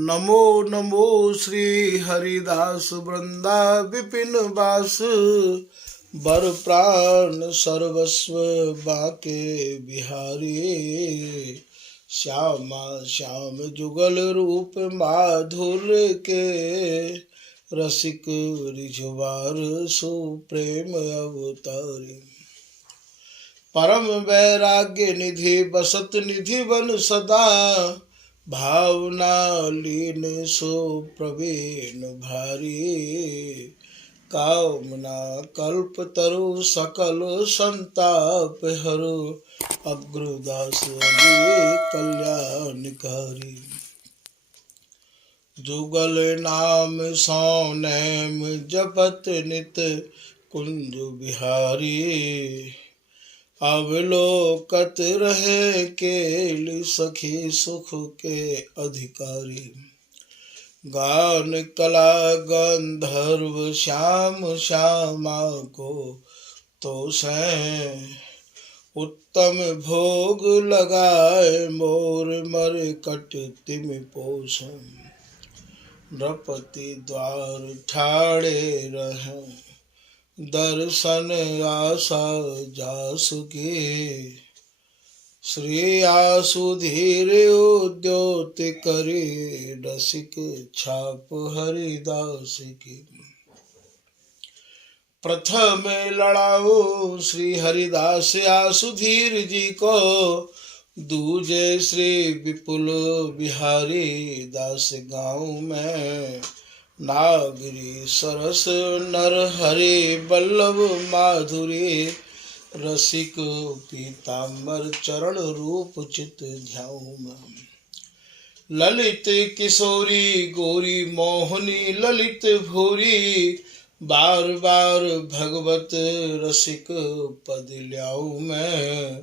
नमो नमो श्री हरिदास वृंदा विपिन बास। बर प्राण सर्वस्व बाके बिहारी। श्यामा श्याम जुगल रूप माधुर्य के। रसिक रिझवार सुप्रेम अवतारी। परम वैराग्य निधि बसत निधि बन सदा। भावना लीन सुप्रवीण भारी। कामना कल्प तरु सकल संताप हरु। अग्रदास कल्याणकारी। जुगल नाम सौ नैम जपत नित कुंज बिहारी। अवलोकत रहे केली सखी सुख के अधिकारी। गान कला गंधर्व श्याम श्यामा को तो से। उत्तम भोग लगाए मोर मर कट तिम पोष। नृपति द्वार ठाड़े रहे दर्शन आशा जासुके। श्री आसुधीर उद्योत करे रसिक छाप हरिदास की। प्रथम लड़ाओ श्री हरिदास आसुधीर जी को। दूजे श्री विपुल बिहारी दास गाँव में। नागरी सरस नर हरि बल्लभ माधुरी। रसिक पीताम्बर चरण रूप चित ध्यान। ललित किशोरी गोरी मोहनी ललित भूरी। बार बार भगवत रसिक पद ल्याऊ मैं।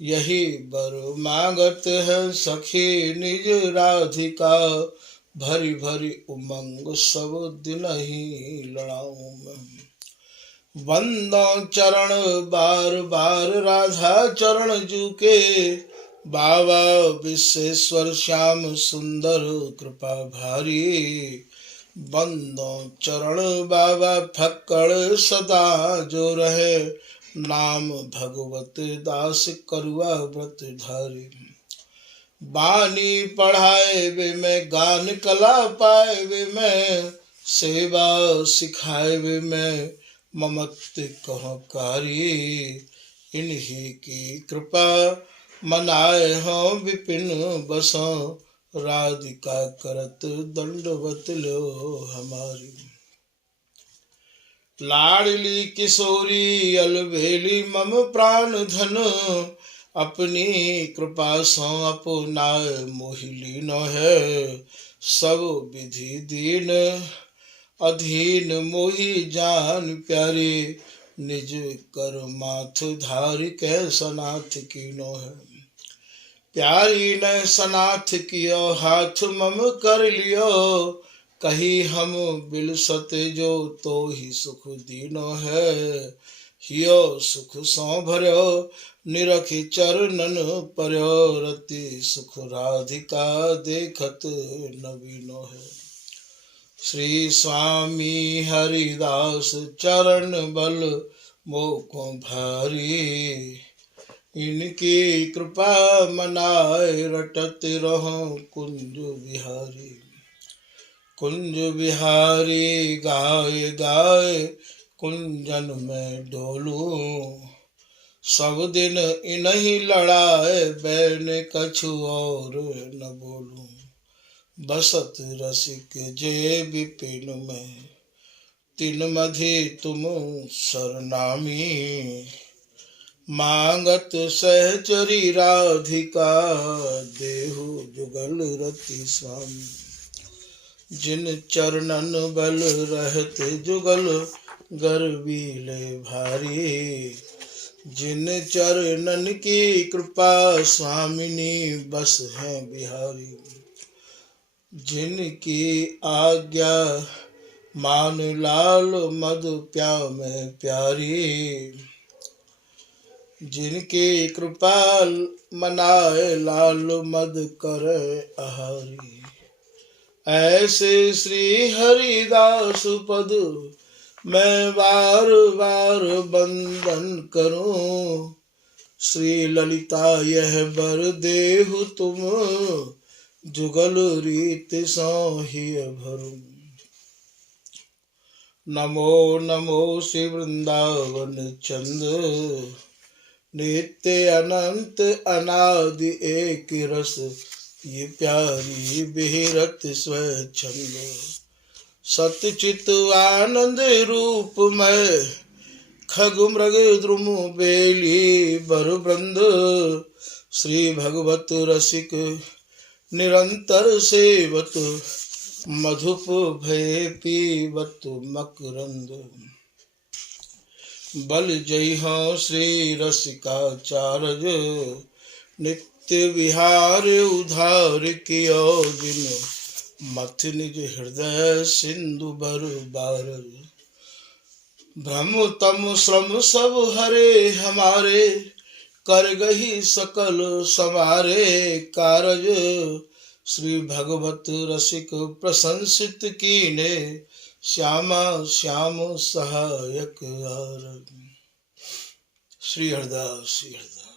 यही बर मांगत है सखी निज राधिका। भरी भरी उमंग सब दिन ही लड़ाऊं मैं। वंदो चरण बार बार राधा चरण जूके। बाबा विश्वेश्वर श्याम सुंदर कृपा भारी। वंदो चरण बाबा फक्कड़ सदा जो रहे। नाम भगवत दास करुआ व्रत धारी। बानी पढ़ाए वे मैं गान कला पाए वे मैं। सेवा सिखाए वे मैं ममत्व कहकारी। इन्हीं की कृपा मनाए हो विपिन बसों। राधिका करत दंडवत लो हमारी। लाडली किशोरी अलबेली मम प्राण धन। अपनी कृपा सो अपनाए मोहिली न है। सब विधि दीन अधीन मोहि जान प्यारे। निज कर माथ धार कै सनाथ कीनो है। प्यारी ने सनाथ कियो हाथ मम कर लियो। कही हम बिलसत जो तो ही सुख दीनो है। हियो सुख सो भर्यो निरखी चरणन पर्यो। रति सुख राधिका देखत नवीनो है। श्री स्वामी हरिदास चरण बल मोको भारी। इनकी कृपा मनाए रटत रहो कुंज बिहारी। कुंज बिहारी गाय गाय कुंजन में डोलूं। सब दिन इन्हीं लड़ाए बैन कछु और न बोलूं। बसत रसिक जे विपिन में तिन मधि तुम सरनामी। मांगत सहचरी राधिका देहु जुगल रति स्वामी। जिन चरणन बल रहत जुगल गर्वीले भारी। जिन चरणन की कृपा स्वामिनी बस है बिहारी। जिनकी आज्ञा मान लाल मद प्या में प्यारी। जिनकी कृपा मनाए लाल मद करे आहारी। ऐसे श्री हरिदास पद मैं बार बार वंदन करूं। श्री ललिता यह बर देहु तुम जुगल रीत सोहि भरूं। नमो नमो श्री वृंदावन चंद नित्य अनंत अनादि एक रस ये प्यारी बेहरत स्वच्छंद। सतचित आनंद रूप में खग मृग द्रुम बेली बरवृंद। श्री भगवत रसिक निरंतर सेवत मधुप भय पीवत मकरंद। बल जय हो श्री रसिकाचार्य नित्य विहार उधार कियो जिन मथ निज हृदय सिंधु बर बार। भ्रम तम श्रम सब हरे हमारे कर गही सकल समारे कारज। श्री भगवत रसिक प्रशंसित कीने श्यामा श्याम सहायक आर। श्री हरिदास श्री हरिदास।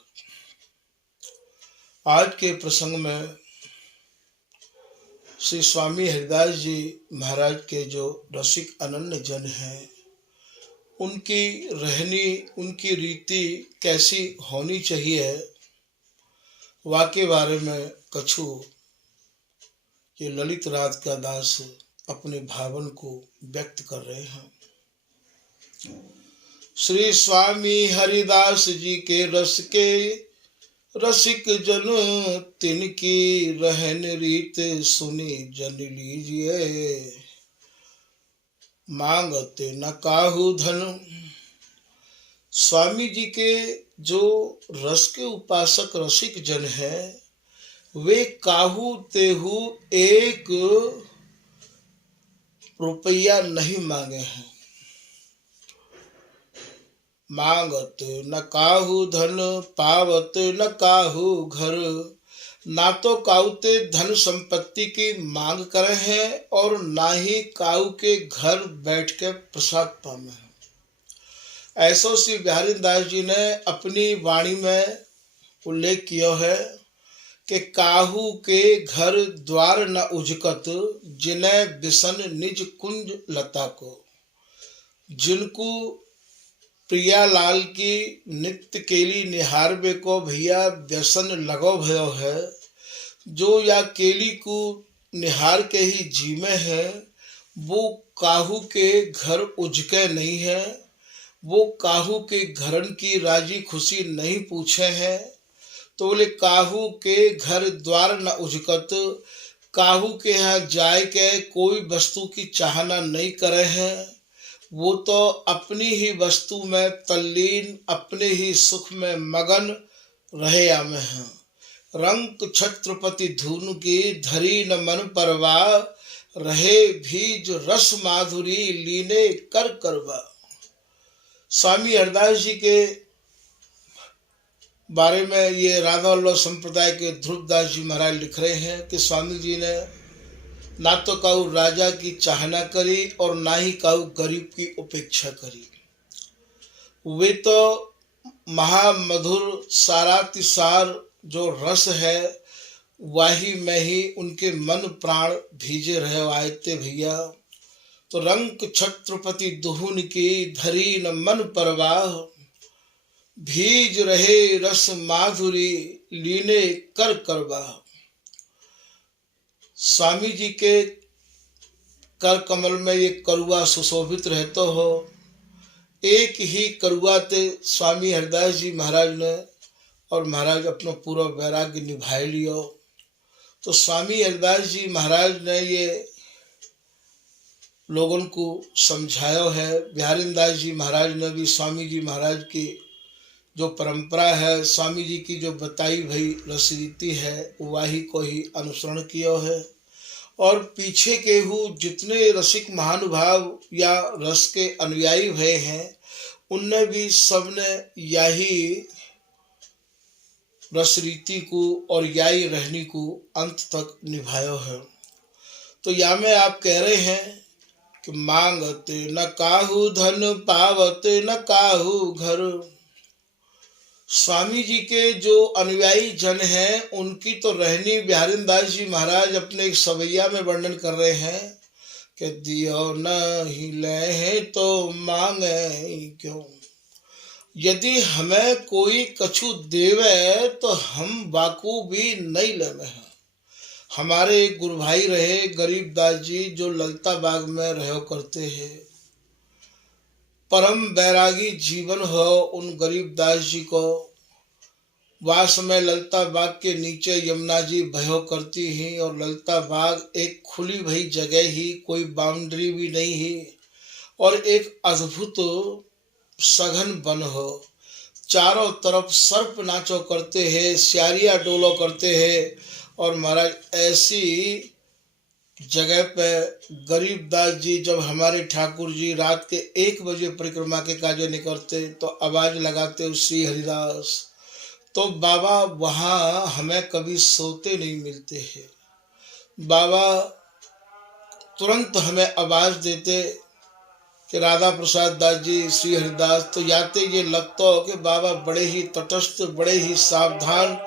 आज के प्रसंग में श्री स्वामी हरिदास जी महाराज के जो रसिक अनन्य जन हैं उनकी रहनी उनकी रीति कैसी होनी चाहिए वाके बारे में कछु ये ललित राज का दास अपने भावन को व्यक्त कर रहे हैं। श्री स्वामी हरिदास जी के रस के रसिक जन तिनकी रहन रीत सुनी जन लीजिए। मांगते न काहू धन। स्वामी जी के जो रस के उपासक रसिक जन हैं वे काहू तेहू एक रुपया नहीं मांगे हैं। मांगत न काहू धन पावत न काहू घर। ना तो काऊ ते धन संपत्ति की मांग करे हैं और ना ही काऊ के घर बैठ के प्रसाद पामे हैं। ऐसो श्री बिहारी दास जी ने अपनी वाणी में उल्लेख किया है कि काहू के घर द्वार न उजकत जिन्हें बिसन निज कुंज लता को। जिनको प्रियालाल की नित्य केली निहारबे को भैया व्यसन लगो भयो है। जो या केली को निहार के ही जीमे है वो काहू के घर उजके नहीं है। वो काहू के घरन की राजी खुशी नहीं पूछे हैं। तो बोले काहू के घर द्वार न उजकत। काहू के यहाँ जाए के कोई वस्तु की चाहना नहीं करे हैं। वो तो अपनी ही वस्तु में तल्लीन अपने ही सुख में मगन रहे आमे हैं। रंक छत्रपति धुन की धरी न मन परवाह। रहे भीज रस माधुरी लीने कर करवा। स्वामी हरिदास जी के बारे में ये राधा वल्लभ संप्रदाय के ध्रुवदास जी महाराज लिख रहे हैं कि स्वामी जी ने ना तो काऊ राजा की चाहना करी और ना ही काऊ गरीब की उपेक्षा करी। वे तो महामधुर सारातिसार जो रस है वाही में ही उनके मन प्राण भीजे रहे आए थे भैया। तो रंक छत्रपति दुहुन की धरी न मन परवाह। भीज रहे रस माधुरी लीने कर करवा। स्वामी जी के कर कमल में ये करुआ सुशोभित रहते हो। एक ही करुआ ते स्वामी हरिदास जी महाराज ने और महाराज अपना पूरा वैराग्य निभाए लियो। तो स्वामी हरिदास जी महाराज ने ये लोगों को समझाया है। बिहारी दास जी महाराज ने भी स्वामी जी महाराज की जो परंपरा है स्वामी जी की जो बताई भई रस रीति है वही को ही अनुसरण किया है। और पीछे के हु जितने रसिक महानुभाव या रस के अनुयायी भय हैं उनने भी सबने यही रस रीति को और यही रहनी को अंत तक निभाया है। तो या में आप कह रहे हैं कि मांगत न काहू धन पावत न काहू घर। स्वामी जी के जो अनुयायी जन हैं उनकी तो रहनी बिहारीदास जी महाराज अपने एक सवैया में वर्णन कर रहे हैं कि दियो न ही ले तो मांगे क्यों। यदि हमें कोई कछु देवे तो हम बाकू भी नहीं लेवे हैं। हमारे एक गुरु भाई रहे गरीबदास जी जो ललता बाग में रहो करते हैं। परम बैरागी जीवन हो उन गरीबदास जी को। वास में ललता बाग के नीचे यमुना जी भयो करती ही और ललता बाग एक खुली भई जगह ही, कोई बाउंड्री भी नहीं है और एक अद्भुत सघन वन हो। चारों तरफ सर्प नाचो करते हैं, स्यारिया डोलो करते हैं और महाराज ऐसी जगह पे गरीबदास जी जब हमारे ठाकुर जी रात के 1 बजे परिक्रमा के काजे निकलते तो आवाज लगाते श्री हरिदास। तो बाबा वहाँ हमें कभी सोते नहीं मिलते हैं। बाबा तुरंत हमें आवाज देते कि राधा प्रसाद दास जी, श्री हरिदास। तो याते ये लगता हो कि बाबा बड़े ही तटस्थ, बड़े ही सावधान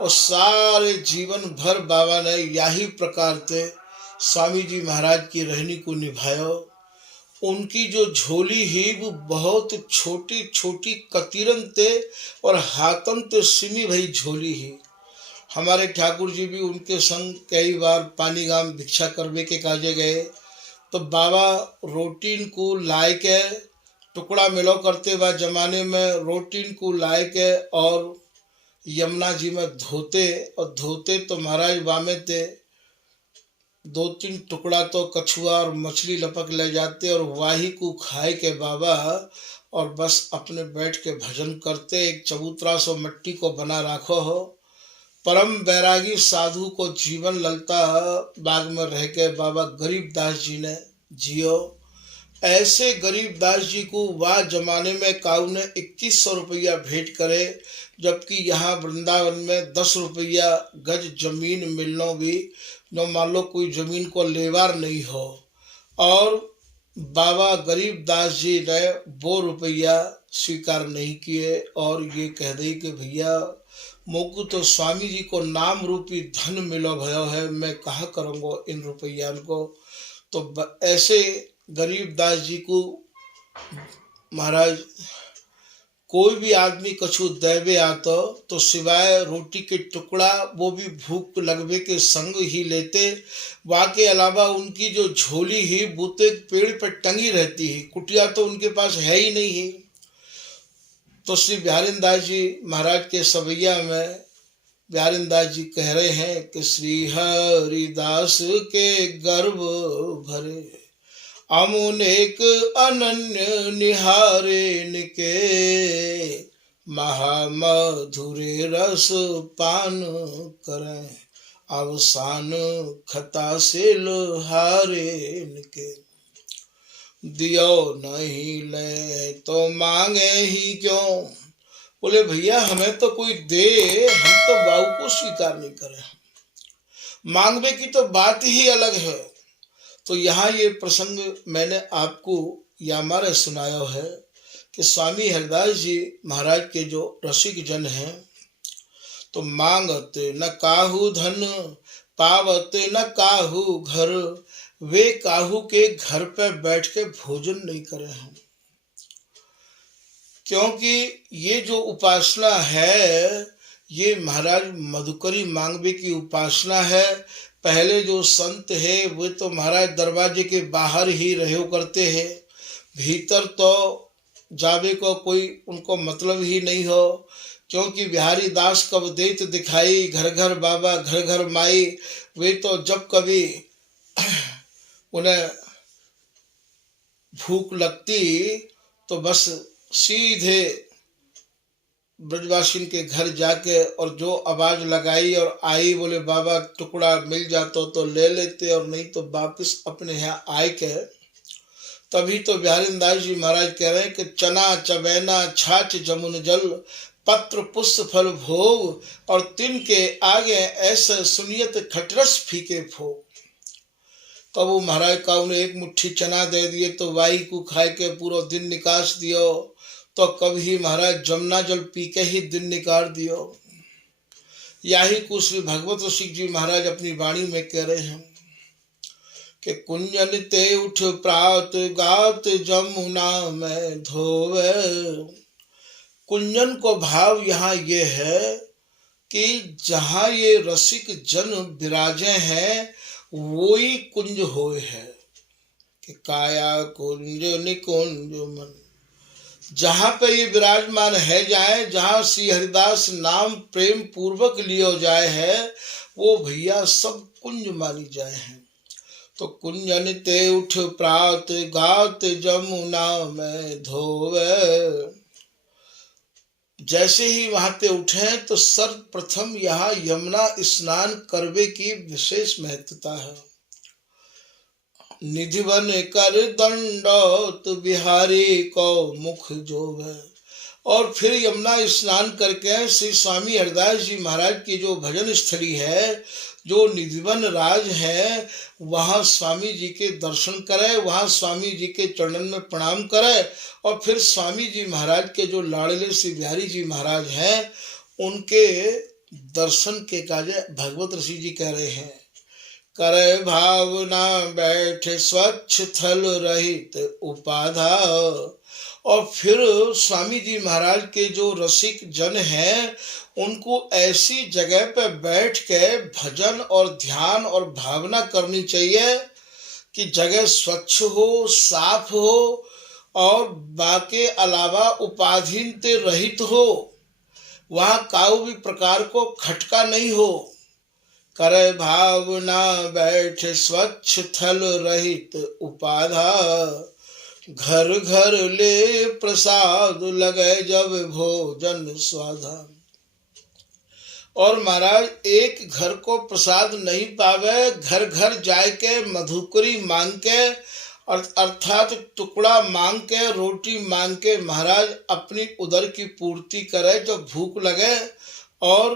और सारे जीवन भर बाबा ने यही प्रकार से स्वामी जी महाराज की रहनी को निभाया। उनकी जो झोली ही वो बहुत छोटी छोटी कतीरन ते और हाथन ते सिमी भई झोली ही। हमारे ठाकुर जी भी उनके संग कई बार पानी गाम भिक्षा करवे के काजे गए तो बाबा रोटीन को लाए के टुकड़ा मिलो करते हुआ जमाने में रोटीन को लाए के और यमुना जी में धोते और धोते तो महाराज वामे थे 2-3 टुकड़ा तो कछुआ और मछली लपक ले जाते और वाही को खाए के बाबा और बस अपने बैठ के भजन करते। एक चबूतरा सो मिट्टी को बना राखो हो। परम बैरागी साधु को जीवन ललता बाग में रह के बाबा गरीबदास जी ने जियो। ऐसे गरीबदास जी को वह जमाने में काऊ ने 2100 रुपया भेंट करे, जबकि यहाँ वृंदावन में 10 रुपया गज जमीन मिलना भी जो मान लो कोई जमीन को लेवार नहीं हो। और बाबा गरीबदास जी ने वो रुपया स्वीकार नहीं किए और ये कह दी कि भैया मोकू तो स्वामी जी को नाम रूपी धन मिलो भयो है, मैं कहा करूँगा इन रुपया को। तो ऐसे गरीबदास जी को महाराज कोई भी आदमी कछु देवे आतो तो सिवाय रोटी के टुकड़ा वो भी भूख लगवे के संग ही लेते। वाके अलावा उनकी जो झोली ही बूते पेड़ पर टंगी रहती है, कुटिया तो उनके पास है ही नहीं है। तो श्री बिहारीदास जी महाराज के सवैया में बिहारीदास जी कह रहे हैं कि श्री हरिदास के गर्भ भरे अमुनेक अनन्य निहारे निके महामधुरे रस पान करें अवसान खता से लोहारे निके। दियो नहीं ले तो मांगे ही क्यों। बोले भैया हमें तो कोई दे, हम तो बाऊ को स्वीकार नहीं करें, मांगवे की तो बात ही अलग है। तो यहाँ ये प्रसंग मैंने आपको यामारे सुनाया है कि स्वामी हरिदास जी महाराज के जो रसिक जन हैं तो मांगत न काहू धन पावत न काहू घर, वे काहू के घर पे बैठ के भोजन नहीं करे हैं। क्योंकि ये जो उपासना है ये महाराज मधुकरी मांगवे की उपासना है। पहले जो संत है वे तो महाराज दरवाजे के बाहर ही रहो करते हैं, भीतर तो जावे को कोई उनको मतलब ही नहीं हो। क्योंकि बिहारी दास कब देत दिखाई, घर घर बाबा घर घर माई। वे तो जब कभी उन्हें भूख लगती तो बस सीधे ब्रजवासी के घर जाके और जो आवाज लगाई और आई, बोले बाबा टुकड़ा मिल जाता तो ले लेते और नहीं तो वापिस अपने यहाँ आए के। तभी तो बिहारीदास जी महाराज कह रहे हैं कि चना चबैना छाछ जमुन जल पत्र पुष्प फल भोग और तिन के आगे ऐसे सुनियत खटरस फीके भोग। कबू महाराज का उन्हें एक मुट्ठी चना दे दिए तो वाई को खाए के पूरा दिन निकास दियो, तो कभी महाराज जमुना जल पी के ही दिन निकाल दियो। यही को श्री भगवत ऋषि जी महाराज अपनी वाणी में कह रहे हैं कि कुंजन ते उठ प्रात गात जमुना में धोवे। कुंजन को भाव यहाँ ये है कि जहाँ ये रसिक जन विराजे हैं वो ही कुंज होए है कि काया कुंज निकुंज मन। जहाँ पे ये विराजमान है जाए, जहाँ श्री हरिदास नाम प्रेम पूर्वक लियो जाए है, वो भैया सब कुंज मानी जाए हैं। तो कुंजन ते उठ प्रात गात जमुना में धोवे। जैसे ही वहां पे उठे तो सर्वप्रथम यहाँ यमुना स्नान करवे की विशेष महत्वता है। निधिवन कर दंडौत बिहारी को मुख जोवे। और फिर यमुना स्नान करके श्री स्वामी हरिदास जी महाराज की जो भजन स्थली है, जो निधिवन राज है, वहाँ स्वामी जी के दर्शन करे, वहाँ स्वामी जी के चरणन में प्रणाम करे। और फिर स्वामी जी महाराज के जो लाडले श्री बिहारी जी महाराज हैं, उनके दर्शन के काजे भगवत ऋषि जी कह रहे हैं, करे भावना बैठे स्वच्छ थल रहित उपाधा। और फिर स्वामी जी महाराज के जो रसिक जन हैं, उनको ऐसी जगह पर बैठ के भजन और ध्यान और भावना करनी चाहिए कि जगह स्वच्छ हो, साफ हो और बाके अलावा उपाधीन ते रहित हो, वहाँ काऊ भी प्रकार को खटका नहीं हो। करे भावना बैठे स्वच्छ थल रहित उपाधा। घर घर ले प्रसाद लगे जब भोजन स्वाधा। और महाराज एक घर को प्रसाद नहीं पावे, घर घर जाए के मधुकरी मांग के अर्थात टुकड़ा मांग के, रोटी मांग के महाराज अपनी उदर की पूर्ति करे जो भूख लगे। और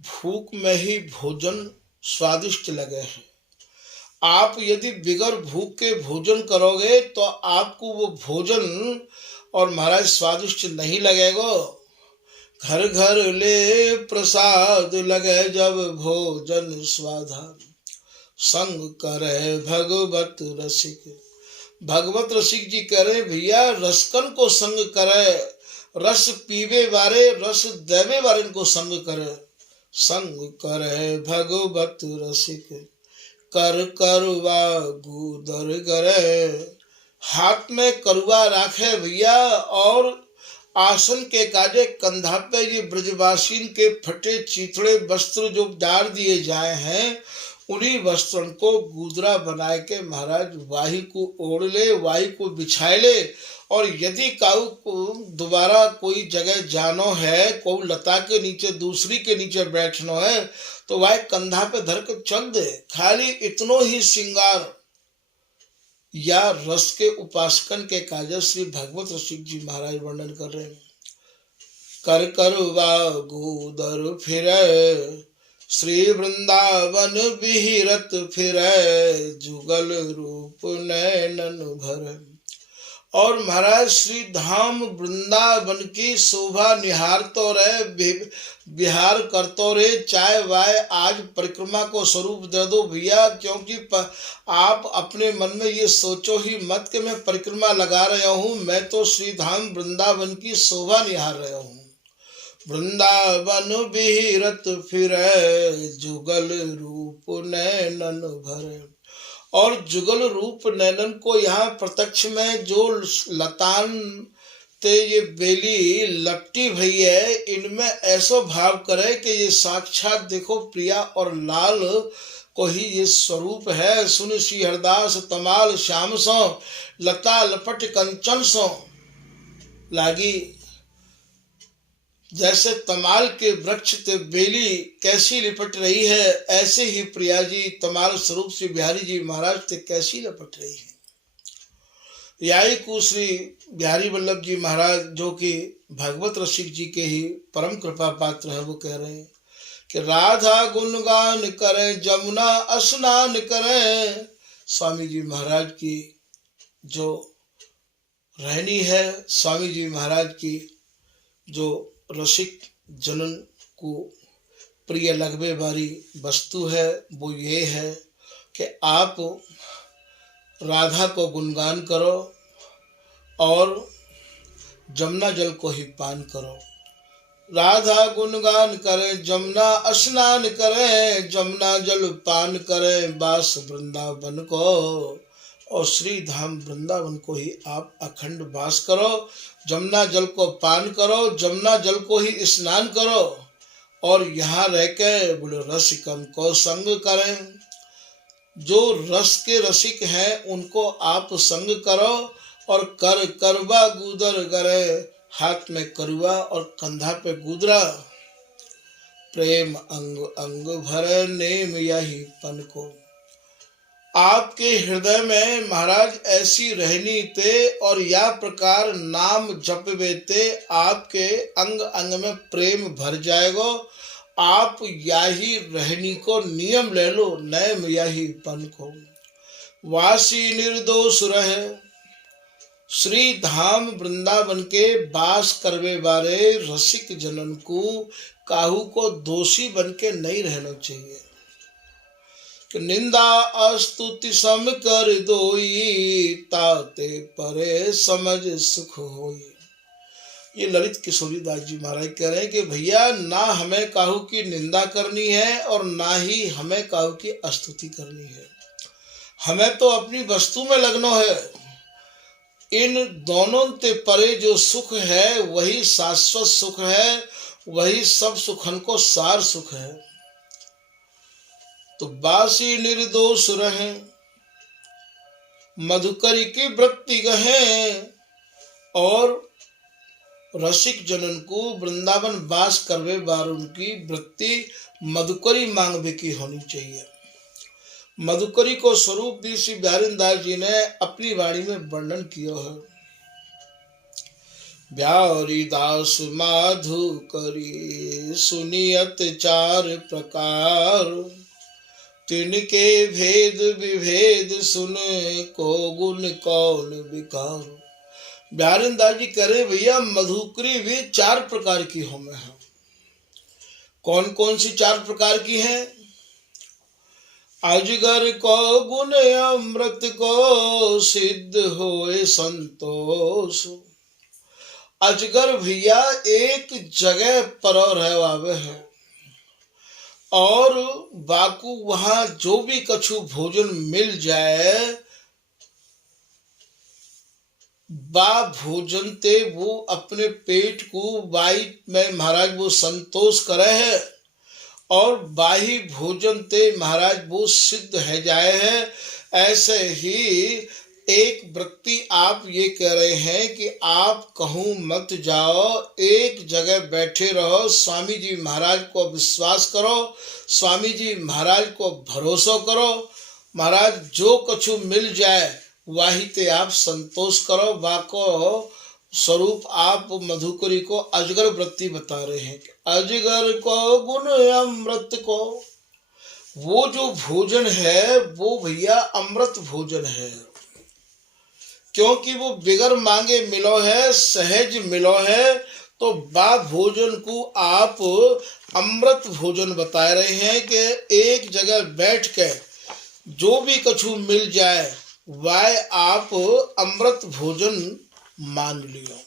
भूख में ही भोजन स्वादिष्ट लगे हैं। आप यदि बिगर भूख के भोजन करोगे तो आपको वो भोजन और महाराज स्वादिष्ट नहीं लगेगा। घर घर ले प्रसाद लगे जब भोजन स्वाधा। संग करे भगवत रसिक। भगवत रसिक जी कह रहे भैया रसकन को संग करे, रस पीवे वाले, रस देवे वाले को संग करे। संग करे भगवत रसिक कर करुआ गुदर करे। हाथ में करुआ राखे भैया और आसन के काजे कंधा पे ये ब्रजवासीन के फटे चीथड़े वस्त्र जो डाल दिए जाए हैं, उन्हीं वस्त्रों को गुदरा बनाए के महाराज वाही को ओढ़ ले, वाही को बिछाए ले। और यदि काऊ को दोबारा कोई जगह जानो है, कोई लता के नीचे दूसरी के नीचे बैठनो है, तो वह कंधा पे धर के चल दे। खाली इतनो ही श्रृंगार या रस के उपासकन के काज श्री भगवत रसिक जी महाराज वर्णन कर रहे हैं। कर करवा गुदर फिरे श्री वृंदावन विहिरत फिरे जुगल रूप नैनन भर। और महाराज श्री धाम वृंदावन की शोभा निहारतो रहे, विहार करतो रहे। चाहे वाय आज परिक्रमा को स्वरूप दे दो भैया, क्योंकि आप अपने मन में ये सोचो ही मत कि मैं परिक्रमा लगा रहा हूँ, मैं तो श्री धाम वृंदावन की शोभा निहार रहा हूँ। वृंदावन विहिरत फिरे जुगल रूप नैनन भरे। और जुगल रूप नैनन को यहाँ प्रत्यक्ष में जो लतान ते ये बेली लपटी भई है, इनमें ऐसा भाव करे कि ये साक्षात देखो प्रिया और लाल को ही ये स्वरूप है। सुन श्री हरदास तमाल श्याम सो लता लपट कंचन सो लागी। जैसे तमाल के वृक्ष ते बेली कैसी लिपट रही है, ऐसे ही प्रिया जी तमाल स्वरूप श्री बिहारी जी महाराज ते कैसी लिपट रही है। याई को श्री बिहारी वल्लभ जी महाराज जो कि भगवत रसिक जी के ही परम कृपा पात्र है, वो कह रहे हैं कि राधा गुणगान करें, जमुना स्नान करें। स्वामी जी महाराज की जो रहनी है, स्वामी जी महाराज की जो रसिक जनन को प्रिय लगने वाली वस्तु है वो ये है कि आप राधा को गुणगान करो और जमुना जल को ही पान करो। राधा गुणगान करें, जमुना स्नान करें, जमुना जल पान करें, बास वृंदावन को, और श्री धाम वृंदावन को ही आप अखंड वास करो। जमुना जल को पान करो, जमुना जल को ही स्नान करो और यहाँ रह के बोले रसिकन को संग करें। जो रस के रसिक हैं उनको आप संग करो और कर करवा गुदर करे, हाथ में करुआ और कंधा पे गुदरा। प्रेम अंग अंग भरे नेम यही पन को। आपके हृदय में महाराज ऐसी रहनी ते और या प्रकार नाम जपवे ते आपके अंग अंग में प्रेम भर जाएगो। आप याही रहनी को नियम ले लो, नैम यही पन को। वासी निर्दोष रहे, श्री धाम वृंदावन के वास करवे वाले रसिक जनन को काहू को दोषी बन के नहीं रहना चाहिए कि निंदा अस्तुति सम कर दोई, ताते परे समझ सुख होई। ये ललित किशोरी दास जी महाराज कह रहे हैं कि भैया ना हमें काहू की निंदा करनी है और ना ही हमें काहू की स्तुति करनी है, हमें तो अपनी वस्तु में लगना है। इन दोनों ते परे जो सुख है वही शाश्वत सुख है, वही सब सुखन को सार सुख है। तो बासी निर्दोष रहे, मधुकरी की वृत्ति गहे, और रसिक जनन को वृंदावन वास करवे वारुण की वृत्ति मधुकरी मांगवे की होनी चाहिए। मधुकरी को स्वरूप भी श्री बिहारी दास जी ने अपनी वाणी में वर्णन किया है। बिहारी दास माधुकरी सुनियत चार प्रकार, तिनके भेद विभेद सुन को गुण कौन विकार। बिहारी दास जी कह रहे भैया मधुकरी भी चार प्रकार की हमें है। कौन कौन सी चार प्रकार की हैं? अजगर को गुण अमृत को सिद्ध होए संतोष। अजगर भैया एक जगह पर रहवावे है और बाकू वहां जो भी कछु भोजन मिल जाए बा भोजन ते वो अपने पेट को वाई में महाराज वो संतोष करे है और बाही भोजन ते महाराज वो सिद्ध है जाए है। ऐसे ही एक वृत्ति आप ये कह रहे हैं कि आप कहूँ मत जाओ, एक जगह बैठे रहो, स्वामी जी महाराज को विश्वास करो, स्वामी जी महाराज को भरोसा करो। महाराज जो कछु मिल जाए वाही ते आप संतोष करो। वाको स्वरूप आप मधुकरी को अजगर वृत्ति बता रहे हैं कि अजगर को गुण अमृत को, वो जो भोजन है वो भैया अमृत भोजन है, क्योंकि वो बिगर मांगे मिलो है, सहज मिलो है। तो बा भोजन को आप अमृत भोजन बता रहे हैं कि एक जगह बैठ के जो भी कछु मिल जाए वह आप अमृत भोजन मान लियो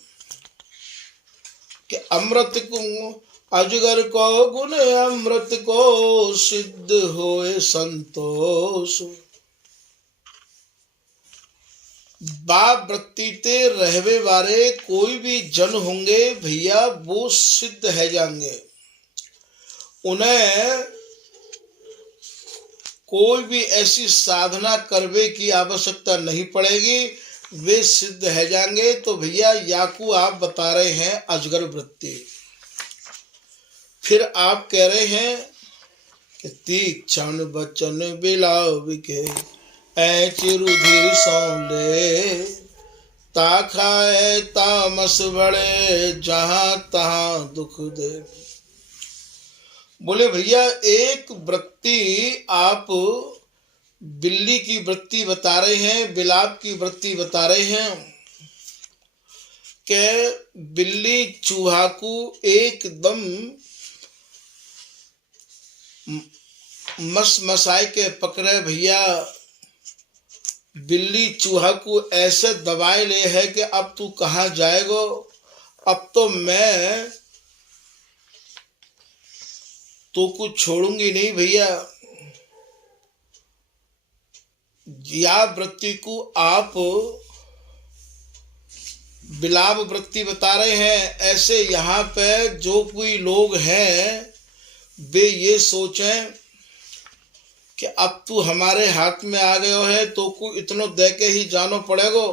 कि अमृत को अजगर को गुण अमृत को सिद्ध होए संतोष। बाप वृत्ति ते रहवे वाले कोई भी जन होंगे भैया वो सिद्ध है जाएंगे, उन्हें कोई भी ऐसी साधना करवे की आवश्यकता नहीं पड़ेगी, वे सिद्ध है जाएंगे। तो भैया याकू आप बता रहे हैं अजगर वृत्ति। फिर आप कह रहे हैं कि तीक्ष्ण बचन बिलाव के ऐच रुधिर सौले, ताखाए तामस बड़े जहां तहां दुख दे। बोले भैया एक वृत्ति आप बिल्ली की वृत्ति बता रहे हैं, बिलाप की वृत्ति बता रहे हैं कि बिल्ली चूहा को एकदम मसाए के पकड़े भैया, बिल्ली चूहा को ऐसे दबाए ले है कि अब तू कहाँ जाएगो, अब तो मैं तो कुछ छोड़ूंगी नहीं भैया। या वृत्ति को आप बिलाप वृत्ति बता रहे हैं। ऐसे यहाँ पे जो कोई लोग हैं वे ये सोचें कि अब तू हमारे हाथ में आ गयो है तो को इतनो दे के ही जानो पड़ेगो।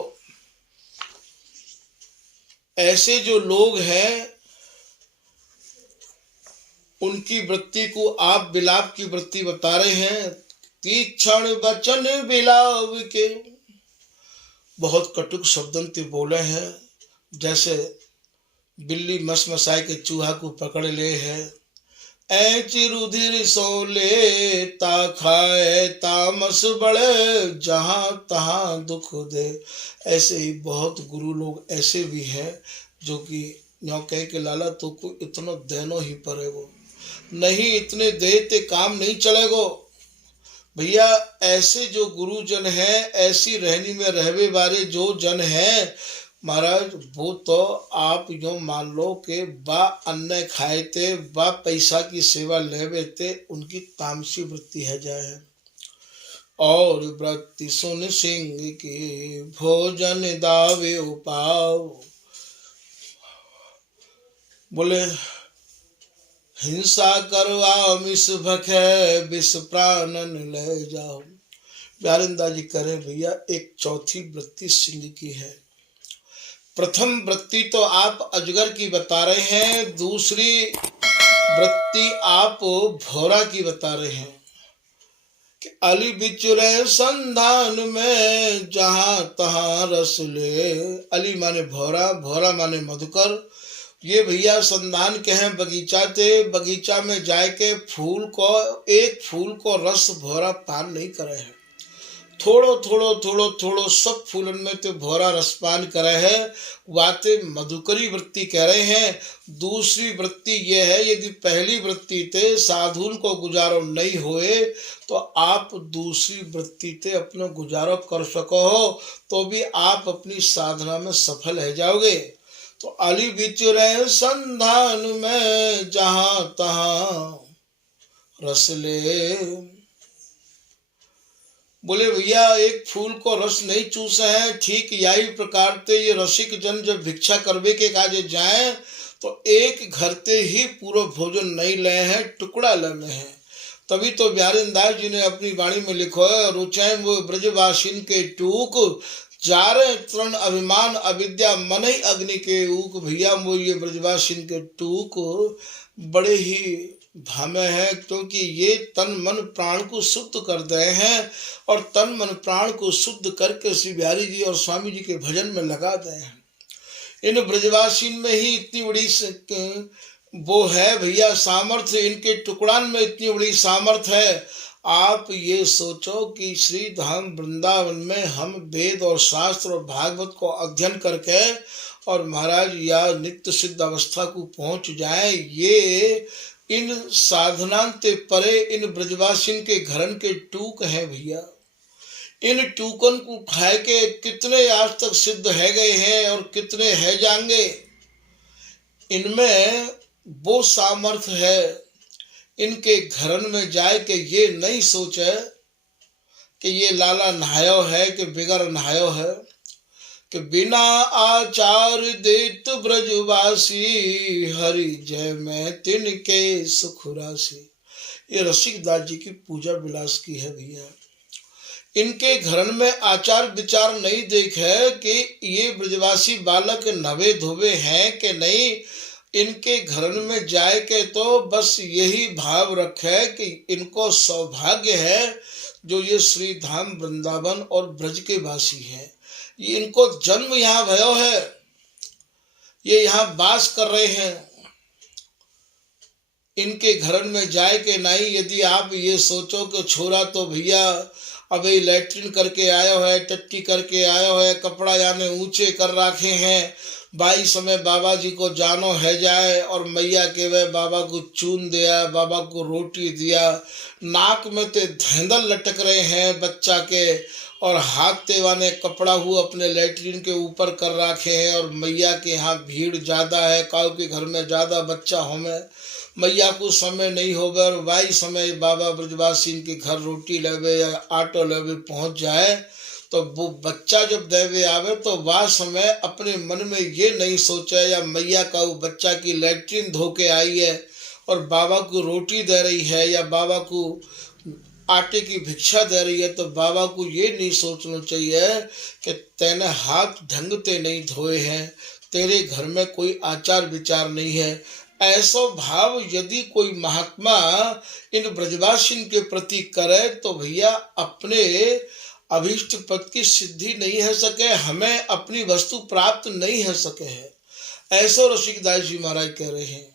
ऐसे जो लोग हैं उनकी वृत्ति को आप बिलाप की वृत्ति बता रहे हैं। तीक्ष्ण वचन बिलाव के, बहुत कटुक शब्दंती बोले हैं। जैसे बिल्ली मसाए के चूहा को पकड़ ले है, ऐच रुधिर सोले ता खाए तामस बढ़े जहां तहां दुख दे। ऐसे ही बहुत गुरु लोग ऐसे भी हैं जो कि यूं कह के लाला तो को इतना देनो ही पड़ेगो, नहीं इतने देते काम नहीं चलेगो भैया। ऐसे जो गुरुजन हैं, ऐसी रहनी में रहवे वाले जो जन हैं महाराज, वो तो आप यो मान लो कि बा अन्न खाए थे, बा पैसा की सेवा लेवे थे, उनकी तामसी वृत्ति है जाए। और वृत्ति सुन सिंह की भोजन दावे उपाव, बोले हिंसा करवा मिस भखे विष प्राणन ले जाओ। प्यारेंदा जी करे भैया एक चौथी वृत्ति सिंह की है। प्रथम वृत्ति तो आप अजगर की बता रहे हैं, दूसरी वृत्ति आप भौरा की बता रहे हैं कि अली बिचुरे संधान में जहां तहां रस ले। अली माने भौरा, भौरा माने मधुकर। ये भैया संधान के हैं बगीचा थे, बगीचा में जाए के फूल को, एक फूल को रस भौरा पान नहीं करे है, थोड़ो थोड़ो थोड़ो थोड़ो सब फूलन में तो भौरा रसपान करे है, वाते मधुकरी वृत्ति कह रहे हैं। दूसरी वृत्ति ये है, यदि पहली वृत्ति ते साधुन को गुजारो नहीं होए तो आप दूसरी वृत्ति ते अपना गुजारो कर सको हो तो भी आप अपनी साधना में सफल है जाओगे। तो अली बिचुरे संधान में जहां तहां रस ले। बोले भैया एक फूल को रस नहीं चूसे हैं, ठीक यही प्रकार से ये रसिक जन जब भिक्षा करवे के काजे जाए तो एक घर ते ही पूरा भोजन नहीं ले हैं, टुकड़ा लेने हैं। तभी तो बिहारीदास जी ने अपनी वाणी में लिखो है, रुचय वो ब्रजवासिन के टूक जारे तृण अभिमान अविद्या मन ही अग्नि के ऊक। भैया वो ये ब्रजवासिन के टूक बड़े ही भामे है, क्योंकि ये तन मन प्राण को शुद्ध कर दे हैं और तन मन प्राण को शुद्ध करके श्री बिहारी जी और स्वामी जी के भजन में लगा दे हैं। इन ब्रजवासिन में ही इतनी बड़ी वो है भैया सामर्थ्य, इनके टुकड़ान में इतनी बड़ी सामर्थ्य है। आप ये सोचो कि श्री धाम वृंदावन में हम वेद और शास्त्र और भागवत को अध्ययन करके और महाराज या नित्य सिद्ध अवस्था को पहुंच जाए, ये इन साधनांते परे इन ब्रजवासिन के घरन के टूक हैं भैया। इन टूकन को खाए के कितने आज तक सिद्ध है गए हैं और कितने है जाएंगे। इनमें वो सामर्थ्य है, इनके घरन में जाए के ये नहीं सोचे कि ये लाला नहायो है कि बिगर नहायो है, कि बिना आचार देत ब्रजवासी हरि जय में तिनके सुख राशि। ये रसिकदास जी की पूजा विलास की है भैया। इनके घरन में आचार विचार नहीं देखे कि ये ब्रजवासी बालक नवे धोवे हैं कि नहीं। इनके घरन में जाए के तो बस यही भाव रखे कि इनको सौभाग्य है जो ये श्री धाम वृंदावन और ब्रज के वासी हैं। ये इनको जन्म यहाँ भयो है, ये यहाँ वास कर रहे हैं। इनके घर में जाए के नहीं। यदि आप ये सोचो कि छोरा तो भैया अबे लैट्रिन करके आयो है, टट्टी करके आयो है, कपड़ा यानी ऊंचे कर रखे हैं, बाई समय बाबा जी को जानो है जाए और मैया के वे बाबा को चून दिया, बाबा को रोटी दिया, नाक में ते धैंधल लटक रहे हैं बच्चा के, और हाथ तेवाने कपड़ा हुआ अपने लैट्रिन के ऊपर कर रखे हैं, और मैया के यहाँ भीड़ ज़्यादा है, काऊ के घर में ज़्यादा बच्चा हो में मैया को समय नहीं होगा, और वाई समय बाबा ब्रजवासी के घर रोटी लेवे या आटो लेवे पहुँच जाए, तो वो बच्चा जब देवे आवे तो वह समय अपने मन में ये नहीं सोचा या मैया का वो बच्चा की लैट्रिन धो के आई है और बाबा को रोटी दे रही है या बाबा को आटे की भिक्षा दे रही है, तो बाबा को ये नहीं सोचना चाहिए कि तेने हाथ ढंग ते नहीं धोए हैं, तेरे घर में कोई आचार विचार नहीं है। ऐसा भाव यदि कोई महात्मा इन ब्रजवासिन के प्रति करे तो भैया अपने अभीष्ट पद की सिद्धि नहीं है सके, हमें अपनी वस्तु प्राप्त नहीं है सके है। ऐसा रसिकदास जी महाराज कह रहे हैं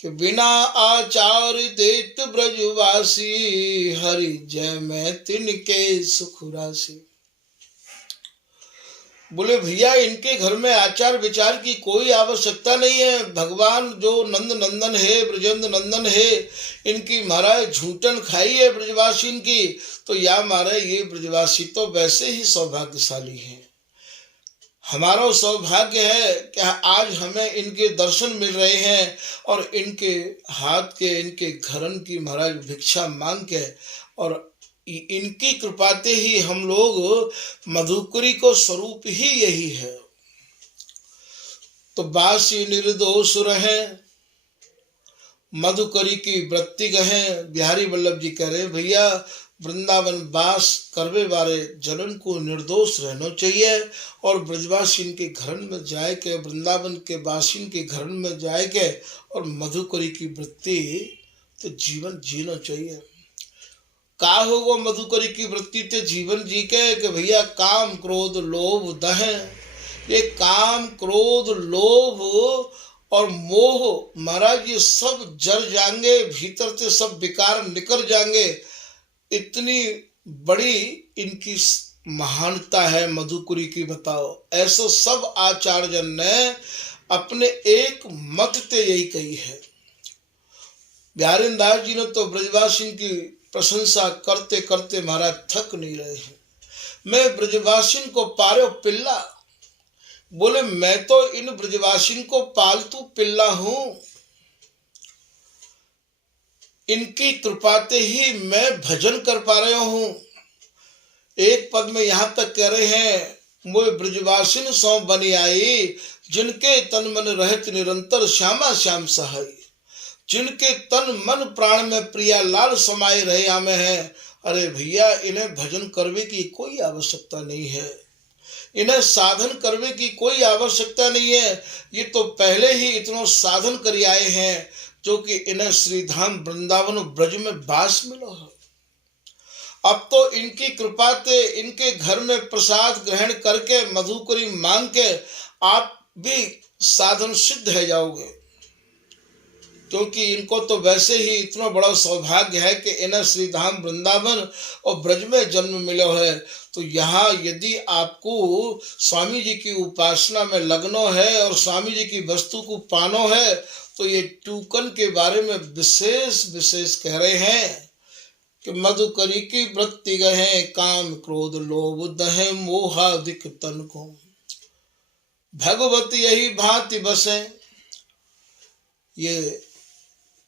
कि बिना आचार देत ब्रजवासी, हरि जय में तिनके सुख राशि। बोले भैया इनके घर में आचार विचार की कोई आवश्यकता नहीं है। भगवान जो नंद नंदन है, ब्रजेंद्र नंदन है, इनकी महाराज झूठन खाई है ब्रजवासी की, तो या महाराज ये ब्रजवासी तो वैसे ही सौभाग्यशाली हैं। हमारा सौभाग्य है कि आज हमें इनके दर्शन मिल रहे हैं और इनके हाथ के, इनके घरन की महाराज भिक्षा मांग के, और इनकी कृपाते ही हम लोग मधुकरी को स्वरूप ही यही है। तो बासी निर्दोष रहे, मधुकरी की वृत्ति कहें। बिहारी वल्लभ जी कह रहे भैया वृंदावन वास करवे वाले जनन को निर्दोष रहना चाहिए, और ब्रजवासिन के घर में जाए के, वृंदावन के वासिन के घर में जाए के, और मधुकरी की वृत्ति तो जीवन जीना चाहिए। का होगा मधुकरी की वृत्ति ते जीवन जी के कि भैया काम क्रोध लोभ दह, ये काम क्रोध लोभ और मोह महाराज ये सब जल जाएंगे, भीतर से सब विकार निकल जाएंगे। इतनी बड़ी इनकी महानता है मधुकरी की, बताओ। ऐसा सब आचार्य ने अपने एक मत ते यही कही है। बिहारी दास जी ने तो ब्रजवासी की प्रशंसा करते करते महाराज थक नहीं रहे हैं। मैं ब्रजवासिन को पारो पिल्ला, बोले मैं तो इन ब्रजवासिन को पालतू पिल्ला हूं, इनकी कृपाते ही मैं भजन कर पा रहा हूं। एक पद में यहां तक कह रहे हैं, मोय ब्रजवासिन सौ बनी आई, जिनके तन मन रहत निरंतर श्यामा श्याम सहाय, जिनके तन मन प्राण में प्रिया लाल समाये रहे आमे हैं। अरे भैया इन्हें भजन करने की कोई आवश्यकता नहीं है, इन्हें साधन करने की कोई आवश्यकता नहीं है। ये तो पहले ही इतना साधन कर आए हैं जो कि इन्हें श्रीधाम वृंदावन ब्रज में वास मिलो है। अब तो इनकी कृपा से इनके घर में प्रसाद ग्रहण करके मधुकरी मांग के आप भी साधन सिद्ध है जाओगे, क्योंकि इनको तो वैसे ही इतना बड़ा सौभाग्य है कि इन्हें श्रीधाम वृंदावन और ब्रज में जन्म मिलो है। तो यहाँ यदि आपको स्वामी जी की उपासना में लगनो है और स्वामी जी की वस्तु को पानो है, तो ये टूकन के बारे में विशेष विशेष कह रहे हैं कि मधुकरी की वृत्ति गहे, काम क्रोध लोभ दहे, मोहादिक तन को, भगवत यही भांति बसे। ये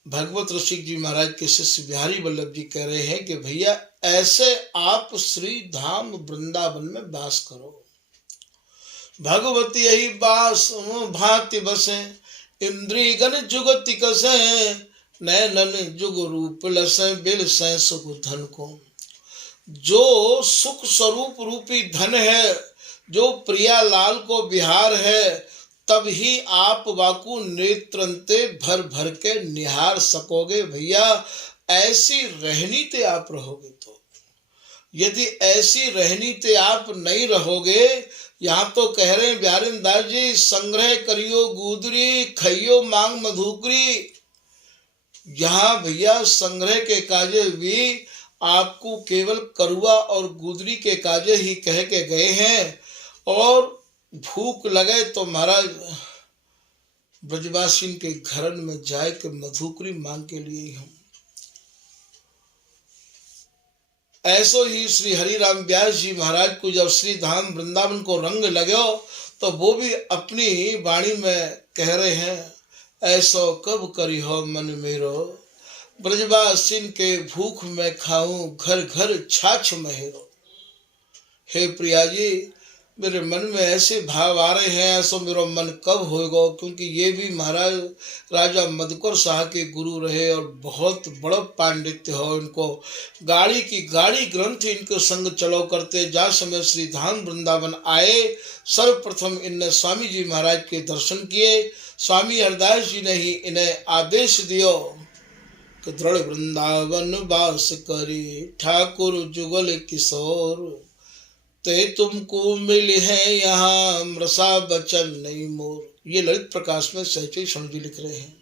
भगवत रसिक जी महाराज के शिष्य बिहारी वल्लभ जी कह रहे हैं कि भैया ऐसे आप श्री धाम वृंदावन में वास करो। भगवत यही बास भांति बसे, इंद्री गण जुगति कसे, नैनन जुग रूप लसे, बिल से सुख धन को। जो सुख स्वरूप रूपी धन है, जो प्रिया लाल को बिहार है, तब ही आप वाकु नेत्रंते भर भर के निहार सकोगे। भैया ऐसी रहनी ते आप रहोगे तो, यदि ऐसी रहनी ते आप नहीं रहोगे, यहाँ तो कह रहे हैं बिहारी दास जी, संग्रह करियो गुदरी, खइयो मांग मधुकरी। यहाँ भैया संग्रह के काजे भी आपको केवल करुआ और गुदरी के काजे ही कह के गए हैं। और भूख लगे तो महाराज ब्रजवासी के घर में जाए के मधुकरी मांग के लिए हम। ऐसो ही श्री हरिराम व्यास जी महाराज को जब श्री धाम वृंदावन को रंग लगो तो वो भी अपनी वाणी में कह रहे हैं, ऐसो कब करी हो मन मेरो, ब्रजवासिन के भूख में खाऊं घर घर छाछ महेरो। हे प्रिया जी, मेरे मन में ऐसे भाव आ रहे हैं, ऐसा मेरा मन कब होगा, क्योंकि ये भी महाराज राजा मधुकर शाह के गुरु रहे और बहुत बड़ा पांडित्य हो इनको। गाड़ी की गाड़ी ग्रंथ इनके संग चलो करते। जा समय श्री धाम वृंदावन आए, सर्वप्रथम इनने स्वामी जी महाराज के दर्शन किए। स्वामी हरदास जी ने ही इन्हें आदेश दियो कि दृढ़ वृंदावन वास करी ठाकुर जुगल किशोर, ते तुमको मिले हैं यहाँ मृषा बचन नहीं मोर। ये ललित प्रकाश में सहचरी शरण जी लिख रहे हैं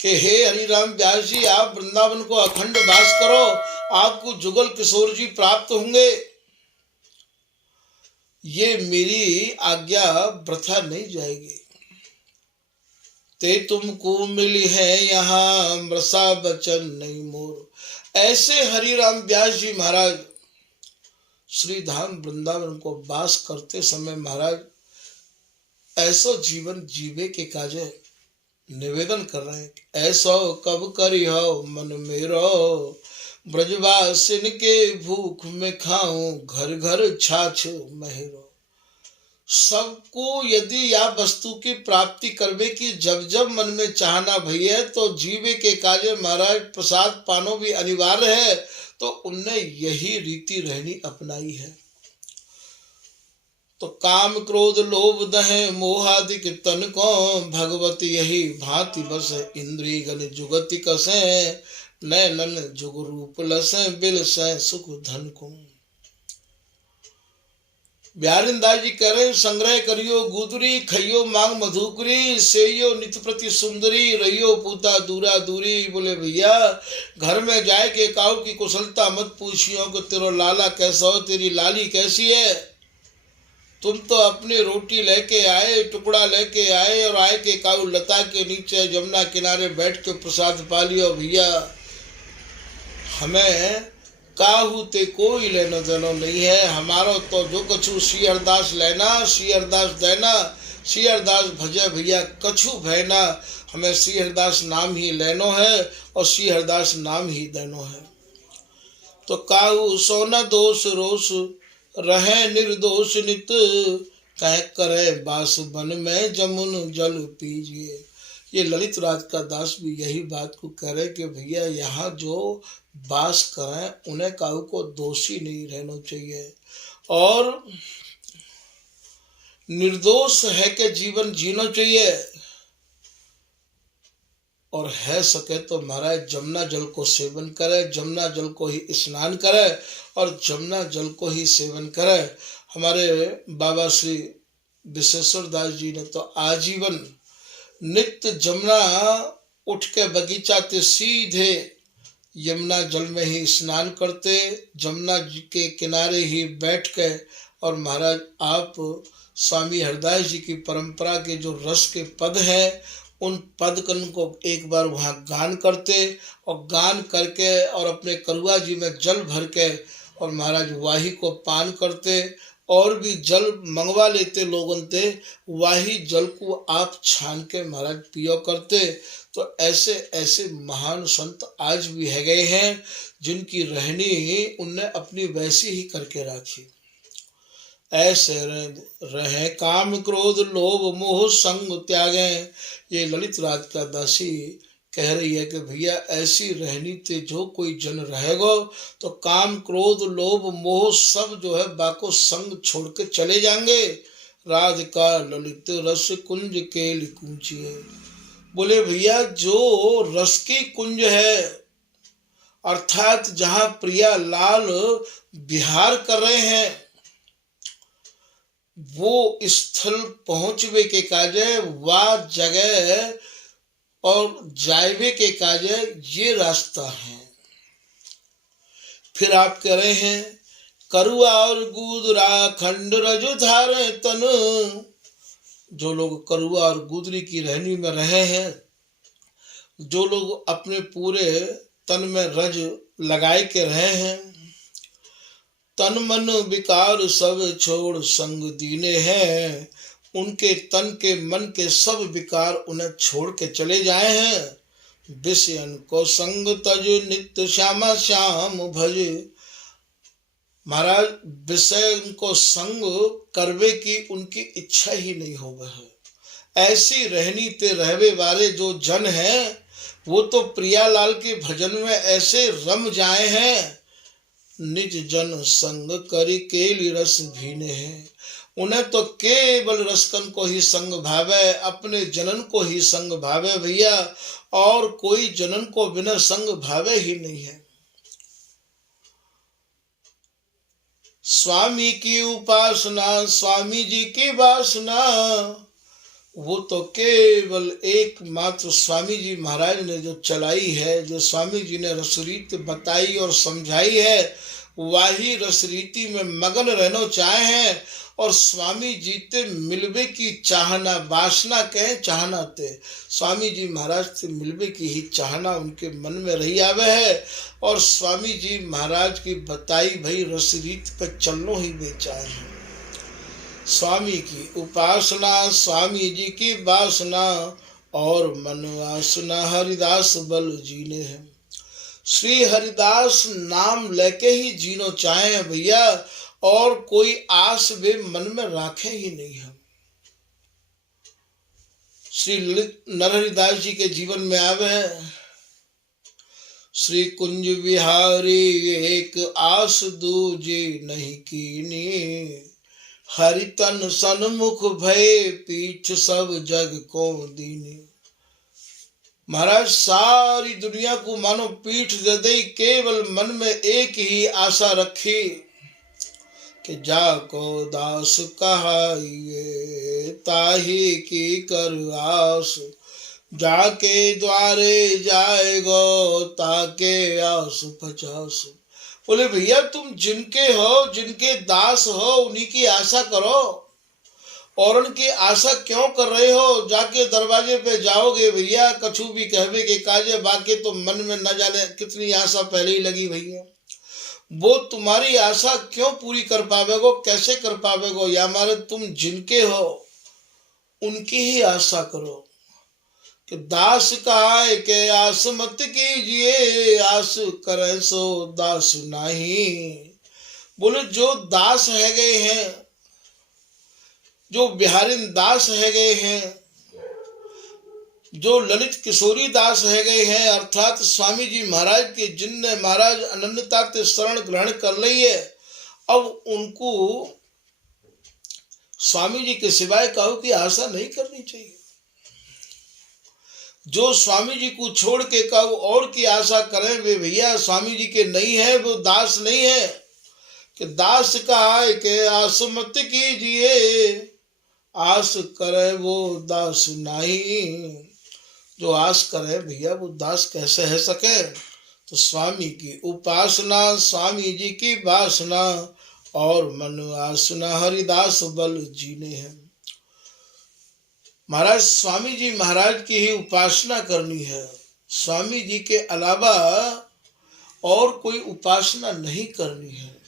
कि हे हरिराम व्यास जी, आप वृंदावन को अखंड वास करो, आपको जुगल किशोर जी प्राप्त होंगे। ये मेरी आज्ञा वृथा नहीं जाएगी। ते तुमको मिली है यहाँ मृषा बचन नहीं मोर। ऐसे हरिराम व्यास जी महाराज श्री धाम वृंदावन को वास करते समय महाराज ऐसो जीवन जीवे के काजे निवेदन कर रहे हैं। ऐसो कब करी हो मन मेरो, ब्रजवासिन के भूख में खाऊं घर घर छाछ महेरो। सबको यदि या वस्तु की प्राप्ति करवे की जब जब मन में चाहना भैया तो जीवे के काजे महाराज प्रसाद पानो भी अनिवार्य है। तो उनने यही रीति रहनी अपनाई है। तो काम क्रोध लोभ दहे मोहादिक तन को, भगवत यही भांति बस इंद्रिय गण जुगति कसे, नैनन जुग रूप लसे बिल से सुख धन को। ब्यारिंदास जी कह रहे संग्रह करियो गुदरी, खइयो मांग मधुकरी, सेयो नित प्रति सुंदरी, रहियो पूता दूरा दूरी। बोले भैया घर में जाए के काऊ की कुशलता मत पूछियो कि तेरा लाला कैसा हो, तेरी लाली कैसी है। तुम तो अपनी रोटी लेके आए, टुकड़ा लेके आए और आए के काऊ लता के नीचे जमुना किनारे बैठ के प्रसाद पा लियो। भैया हमें काहू ते कोई लेना देना नहीं है। हमारो तो जो कछु श्री हरदास लेना, श्री हरदास देना, श्री हरदास भजे भैया कछु भैना। हमें श्री हरदास नाम ही लेनो है और श्री हरदास नाम ही देनो है। तो काहू सोना दोष रोष रहे निर्दोष नित, कह करे बास बन में जमुन जल पीजिए। ये ललित राज का दास भी यही बात को कह रहे कि भैया यहाँ जो वास करें उन्हें काहू को दोषी नहीं रहना चाहिए और निर्दोष है के जीवन जीना चाहिए। और है सके तो महाराज जमुना जल को सेवन करे, जमुना जल को ही स्नान करे और जमुना जल को ही सेवन करे। हमारे बाबा श्री विश्वेश्वर दास जी ने तो आजीवन नित्य जमुना उठ के बगीचा ते सीधे यमुना जल में ही स्नान करते, जमुना के किनारे ही बैठ के। और महाराज आप स्वामी हरदास जी की परंपरा के जो रस के पद हैं उन पद कन को एक बार वहाँ गान करते और गान करके और अपने करुआ जी में जल भर के और महाराज वाही को पान करते और भी जल मंगवा लेते लोगों से, वाही जल को आप छान के महाराज पियो करते। तो ऐसे ऐसे महान संत आज भी है गए हैं जिनकी रहनी उनने अपनी वैसी ही करके रखी। ऐसे रहे काम क्रोध लोभ मोह संग त्यागे। ये ललित राज का दासी कह रही है कि भैया ऐसी रहनी ते जो कोई जन रहेगा तो काम क्रोध लोभ मोह सब जो है बाको संग छोड़ के चले जाएंगे। राधिका ललित रस कुंज के लिकूचिए। बोले भैया जो रस की कुंज है अर्थात जहाँ प्रिया लाल विहार कर रहे हैं वो स्थल पहुँचवे के काजे वा जगह और जायबे के काजे ये रास्ता है। फिर आप कह रहे हैं करुआ और गुदरा खंड रजु धारे तन। जो लोग करुआ और गुदरी की रहनी में रहे हैं, जो लोग अपने पूरे तन में रज लगाए के रहे हैं, तन मन विकार सब छोड़ संग दीने हैं, उनके तन के मन के सब विकार उन्हें छोड़ के चले जाए हैं। विषयन को संग तज नित्य श्यामा श्याम भज। महाराज विषय को संग करवे की उनकी इच्छा ही नहीं हो है। ऐसी रहनी ते रहवे वाले जो जन हैं, वो तो प्रियालाल के भजन में ऐसे रम जाए हैं। निज जन संग करी केली रस भीने हैं। उन्हें तो केवल रसकन को ही संग भावे, अपने जनन को ही संग भावे भैया, और कोई जनन को बिना संग भावे ही नहीं है। स्वामी की उपासना, स्वामी जी की वासना, वो तो केवल एकमात्र स्वामी जी महाराज ने जो चलाई है, जो स्वामी जी ने रसरीति बताई और समझाई है, वही रसरीति में मगन रहना चाहे हैं। और स्वामी जी ते मिलवे की चाहना, वासना कहे चाहना ते स्वामी जी महाराज से मिलवे की ही चाहना उनके मन में रही आवे है। और स्वामी जी महाराज की बताई भई रसरीत पर चलनो ही बेचाए हैं। स्वामी की उपासना, स्वामी जी की वासना, और मन वासना हरिदास बल जीने हैं। श्री हरिदास नाम लेके ही जीनो चाहे भैया, और कोई आस वे मन में राखे ही नहीं हम। श्री ललित नरहरिदास जी के जीवन में आवे है, श्री कुंज विहारी एक आस दूजे नहीं कीनी, हरि तन सन्मुख भय पीठ सब जग को दीनी। महाराज सारी दुनिया को मानो पीठ दे दे, केवल मन में एक ही आशा रखी कि जाको दास कहाइए ताही की कर आस, जाके द्वारे जाएगो ताके आस 50। बोले भैया तुम जिनके हो, जिनके दास हो, उन्हीं की आशा करो, और उनकी आशा क्यों कर रहे हो? जाके दरवाजे पे जाओगे भैया, कछु भी कहवे के काजे, बाकी तो मन में न जाने कितनी आशा पहले ही लगी भैया। वो तुम्हारी आशा क्यों पूरी कर पावेगो, कैसे कर पावेगो? या मारे तुम जिनके हो उनकी ही आशा करो। कि दास कहा के आस मत कीजिए, आस करे सो दास नहीं। बोले जो दास है गए हैं, जो बिहारिन दास है गए हैं, जो ललित किशोरी दास है गए हैं, अर्थात स्वामी जी महाराज के जिनने महाराज अनन्यता से शरण ग्रहण कर ली है, अब उनको स्वामी जी के सिवाय काहू की आशा नहीं करनी चाहिए। जो स्वामी जी को छोड़ के काहू और की आशा करें, वे भैया स्वामी जी के नहीं है, वो दास नहीं है। कि दास का है के आस मत कीजिए, आस करे वो दास नहीं। जो आस करे भैया वो दास कैसे है सके? तो स्वामी की उपासना, स्वामी जी की वासना, और मन वासना हरिदास बल जीने हैं। महाराज स्वामी जी महाराज की ही उपासना करनी है, स्वामी जी के अलावा और कोई उपासना नहीं करनी है।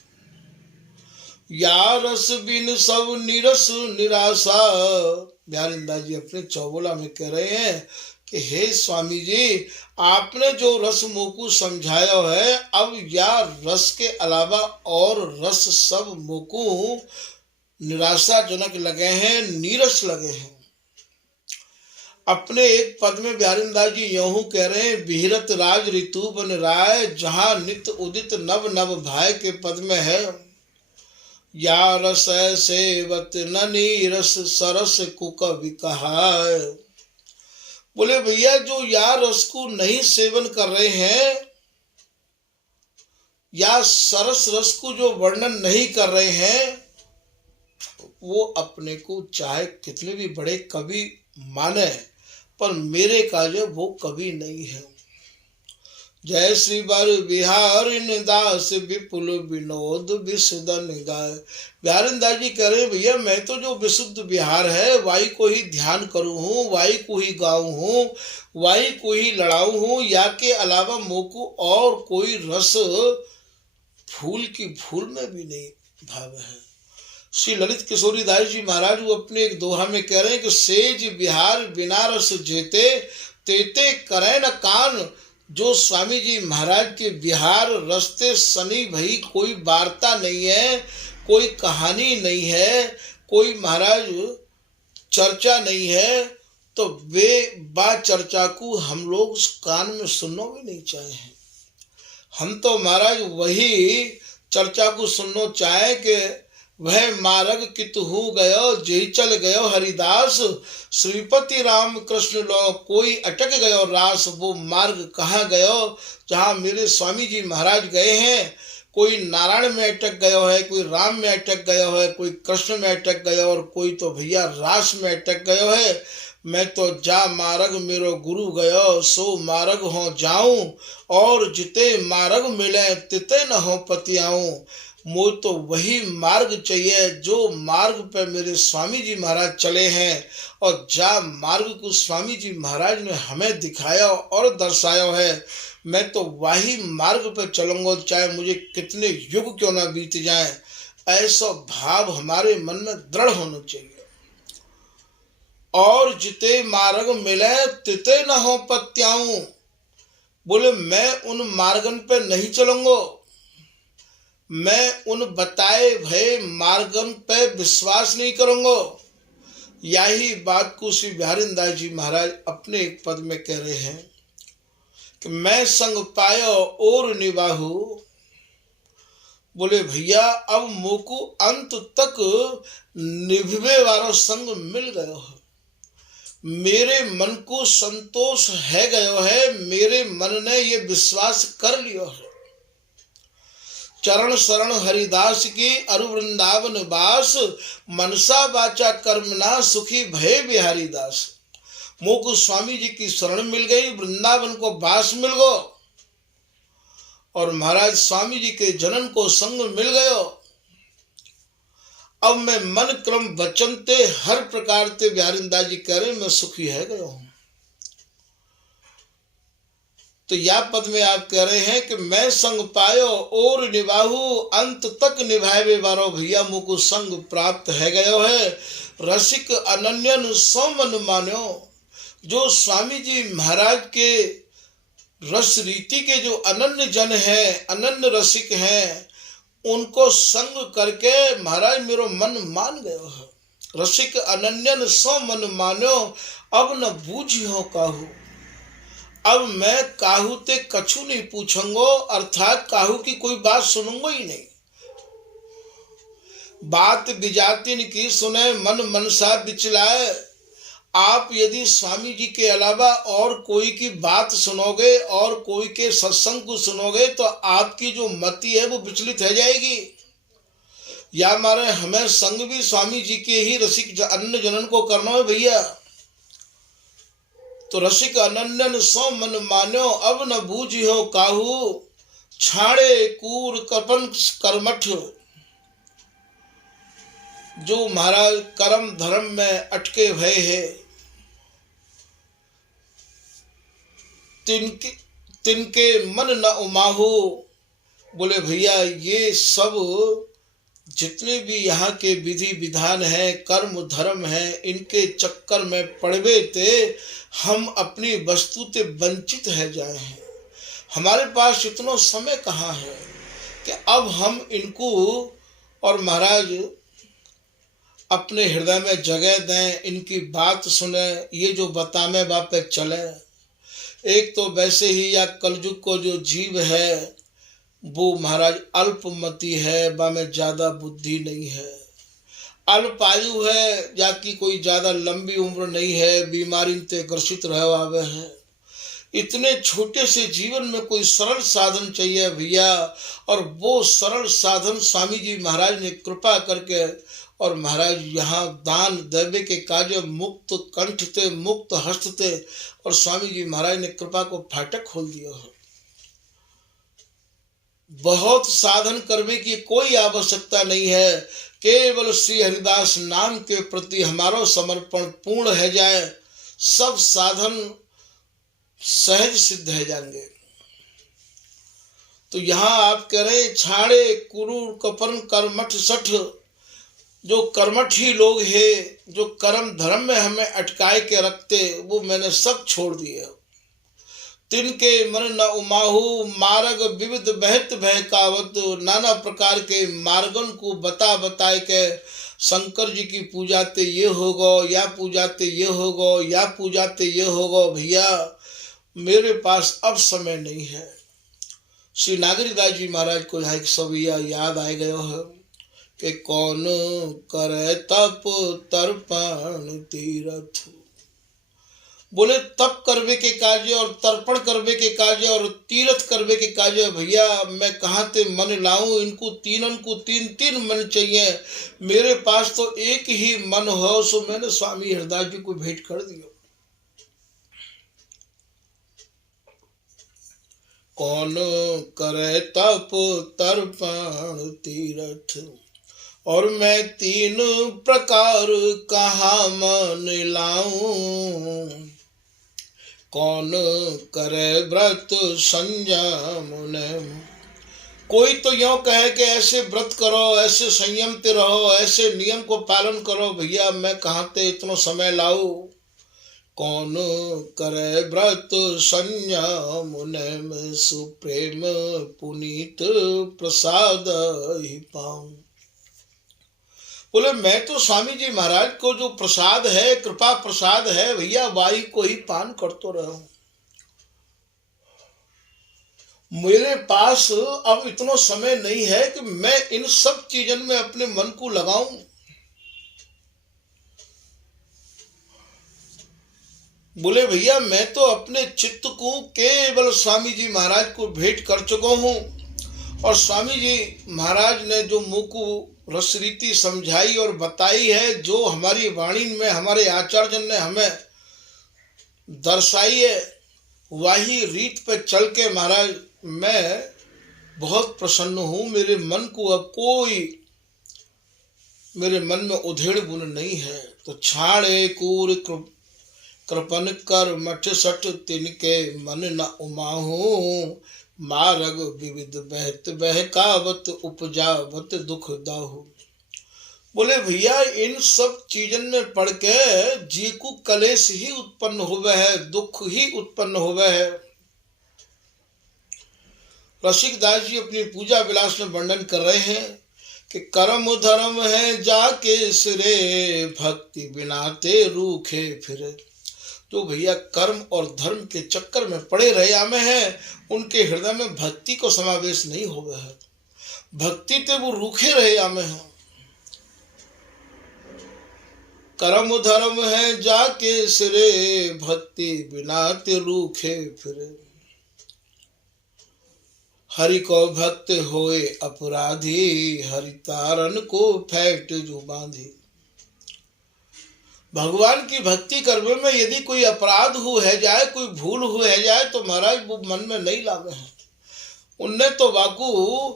या रस बिन सब निरस निराशा, बिहारिंदास जी अपने चौबोला में कह रहे हैं कि हे स्वामी जी, आपने जो रस मोकू समझाया है, अब या रस के अलावा और रस सब मोकू निराशाजनक लगे हैं, नीरस लगे हैं। अपने एक पद में बिहारिंदास जी यूं कह रहे हैं, विहरत राज ऋतु बन राय, जहां नित्य उदित नव नव भाई के पद में है। या रस सेवत न नीरस सरस कुकवि कहाय। बोले भैया जो या रस को नहीं सेवन कर रहे हैं, या सरस रस को जो वर्णन नहीं कर रहे हैं, वो अपने को चाहे कितने भी बड़े कवि माने, पर मेरे काज वो कभी नहीं है। जय श्री बर बिहारी दास विपुल विनोद विशुदन गाय। बिहारी दास जी कह रहे भैया मैं तो जो विशुद्ध बिहार है वाई को ही ध्यान करूँ हूँ, वाई को ही गाऊँ हूँ, वाई को ही लड़ाऊँ हूँ, या के अलावा मोको और कोई रस फूल की फूल में भी नहीं भाव है। श्री ललित किशोरी दास जी महाराज वो अपने एक दोहा में कह रहे हैं कि सेज बिहार बिना रस जेते तेते करे न कान। जो स्वामी जी महाराज के बिहार रस्ते सनी भई कोई वार्ता नहीं है, कोई कहानी नहीं है, कोई महाराज चर्चा नहीं है, तो वे बा चर्चा को हम लोग कान में सुनना भी नहीं चाहे। हम तो महाराज वही चर्चा को सुनना चाहे कि वह मार्ग कित हो गयो जय चल गयो हरिदास। श्रीपति राम कृष्ण लो कोई अटक गयो रास। वो मार्ग कहाँ गयो जहाँ मेरे स्वामी जी महाराज गए हैं। कोई नारायण में अटक गयो है, कोई राम में अटक गयो है, कोई कृष्ण में अटक गयो, और कोई तो भैया रास में अटक गयो है। मैं तो जा मार्ग मेरो गुरु गयो सो मार्ग हो जाऊं, और जिते मार्ग मिले तिते न हो पतियाऊं। मुझे तो वही मार्ग चाहिए जो मार्ग पर मेरे स्वामी जी महाराज चले हैं, और जा मार्ग को स्वामी जी महाराज ने हमें दिखाया और दर्शाया है। मैं तो वही मार्ग पर चलूंगा चाहे मुझे कितने युग क्यों ना बीत जाए। ऐसा भाव हमारे मन में दृढ़ होना चाहिए। और जिते मार्ग मिले तिते न हो पत्याऊं। बोले मैं उन मार्गन पे नहीं चलूंगा, मैं उन बताए भय मार्गन पे विश्वास नहीं करूंगा। यही बात को श्री बिहारी दास जी महाराज अपने एक पद में कह रहे हैं कि मैं संग पायो और निभाहू। बोले भैया अब मोको अंत तक निभवे वाला संग मिल गयो है। मेरे मन को संतोष है गयो है, मेरे मन ने ये विश्वास कर लियो है। चरण शरण हरिदास की अरु वृंदावन वास। मनसा वाचा कर्मना सुखी भय बिहारी दास। मोको स्वामी जी की शरण मिल गई, वृंदावन को वास मिल गो, और महाराज स्वामी जी के जनन को संग मिल गयो। अब मैं मन क्रम वचन ते हर प्रकार ते बिहारी दास जी कह रहे मैं सुखी है गयो हूं। तो या पद में आप कह रहे हैं कि मैं संग पायो और निभाहू, अंत तक निभाए बारो भैया मुको संग प्राप्त है गयो है। रसिक अनन्यन सो मन मान्यो। जो स्वामी जी महाराज के रस रीति के जो अनन्य जन है, अनन्य रसिक हैं, उनको संग करके महाराज मेरो मन मान गयो है। रसिक अनन्यन सो मन मान्यो, अब न बूझियो काहू। अब मैं काहू ते कछु नहीं पूछूंगो, अर्थात काहू की कोई बात सुनूंगा ही नहीं। बात विजातिन की सुने मन मनसा बिचलाए। आप यदि स्वामी जी के अलावा और कोई की बात सुनोगे और कोई के सत्संग को सुनोगे तो आपकी जो मति है वो विचलित हो जाएगी। या मारे हमें संग भी स्वामी जी के ही रसिक अन्य जनन को करना है भैया। तो रसिक अनन्यन सो मन मान्यो, अब न बूझियो काहू। छाड़े कूर कपन कर्मठ। जो महाराज कर्म धर्म में अटके भय है, तिनके मन न उमाहू। बोले भैया ये सब जितने भी यहाँ के विधि विधान है, कर्म धर्म है, इनके चक्कर में पड़वे थे हम अपनी वस्तु ते वंचित है जाए हैं। हमारे पास इतना समय कहाँ है कि अब हम इनको और महाराज अपने हृदय में जगह दें, इनकी बात सुने, ये जो बतामे बापे चले। एक तो वैसे ही या कलयुग को जो जीव है वो महाराज अल्पमति है, बा में ज्यादा बुद्धि नहीं है, अल्पायु है, या कि कोई ज्यादा लंबी उम्र नहीं है, बीमारी से ग्रसित रह आवे है। इतने छोटे से जीवन में कोई सरल साधन चाहिए भैया, और वो सरल साधन स्वामी जी महाराज ने कृपा करके, और महाराज यहाँ दान देवे के काज मुक्त कंठ थे, मुक्त हस्त थे, और स्वामी जी महाराज ने कृपा को फाटक खोल दिया है। बहुत साधन करने की कोई आवश्यकता नहीं है, केवल श्री हरिदास नाम के प्रति हमारा समर्पण पूर्ण है जाए, सब साधन सहज सिद्ध है जाएंगे। तो यहाँ आप कह रहे छाड़े कुरूर कपन कर्मठ सठ, जो कर्मठी लोग हैं, जो कर्म धर्म में हमें अटकाए के रखते, वो मैंने सब छोड़ दिए। तिनके मन न उमाहू मार्ग विविध बहत बहकावत, नाना प्रकार के मार्गन को बता बताए के शंकर जी की पूजाते ये होगो, या पूजाते ये होगो, या पूजाते ये होगो। भैया मेरे पास अब समय नहीं है। श्री नागरीदास जी महाराज को यहाँ एक सविया याद आ गयो है कि कौन करे तप तर्पण तीरथ। बोले तप करवे के कार्य और तर्पण करवे के कार्य और तीर्थ करवे के कार्य, भैया मैं कहाँ ते मन लाऊं, इनको तीनन को तीन तीन मन चाहिए, मेरे पास तो एक ही मन हो। सो मैंने स्वामी हरिदास जी को भेंट कर दिया। कौन करे तप तर्पण तीर्थ, और मैं तीन प्रकार कहाँ मन लाऊं, कौन करे व्रत संयम ने। कोई तो यूं कहे कि ऐसे व्रत करो, ऐसे संयम ते रहो, ऐसे नियम को पालन करो। भैया मैं कहाँ ते इतना समय लाऊं। कौन करे व्रत संयम ने, सुप्रेम पुनीत प्रसाद ही पाऊं। बोले मैं तो स्वामी जी महाराज को जो प्रसाद है, कृपा प्रसाद है भैया, वाई को ही पान करतो रहो। मेरे पास अब इतना समय नहीं है कि मैं इन सब चीजों में अपने मन को लगाऊं। बोले भैया मैं तो अपने चित्त को केवल स्वामी जी महाराज को भेंट कर चुका हूं, और स्वामी जी महाराज ने जो मुँह को रसरीति समझाई और बताई है, जो हमारी वाणी में हमारे आचार्य ने हमें दर्शाई है, वही रीत पे चल के महाराज मैं बहुत प्रसन्न हूँ। मेरे मन को अब कोई मेरे मन में उधेड़ बुन नहीं है। तो छाड़े कूर कृपन कर मठ सठ, तिनके मन न उमाहू मार्ग विविध बहत बहकावत, उपजावत दुख दाहू। बोले भैया इन सब चीजन में पढ़ के जी को कलेश ही उत्पन्न हुआ है, दुख ही उत्पन्न हुआ है। रसिकदास जी अपनी पूजा विलास में वर्णन कर रहे हैं कि कर्म धर्म है जाके सिरे, भक्ति बिना ते रूखे फिरे। तो भैया कर्म और धर्म के चक्कर में पड़े रहे आमे हैं, उनके हृदय में भक्ति को समावेश नहीं हुआ है, भक्ति ते वो रूखे रहे आमे हैं। कर्म धर्म है जाके सिरे, भक्ति बिना ते रूखे फिरे। हरि को भक्त होए अपराधी, हरि तारन को फैट जो बांधी। भगवान की भक्ति करने में यदि कोई अपराध हो है जाए, कोई भूल हो है जाए, तो महाराज वो मन में नहीं लावे हैं। उनने तो वाकू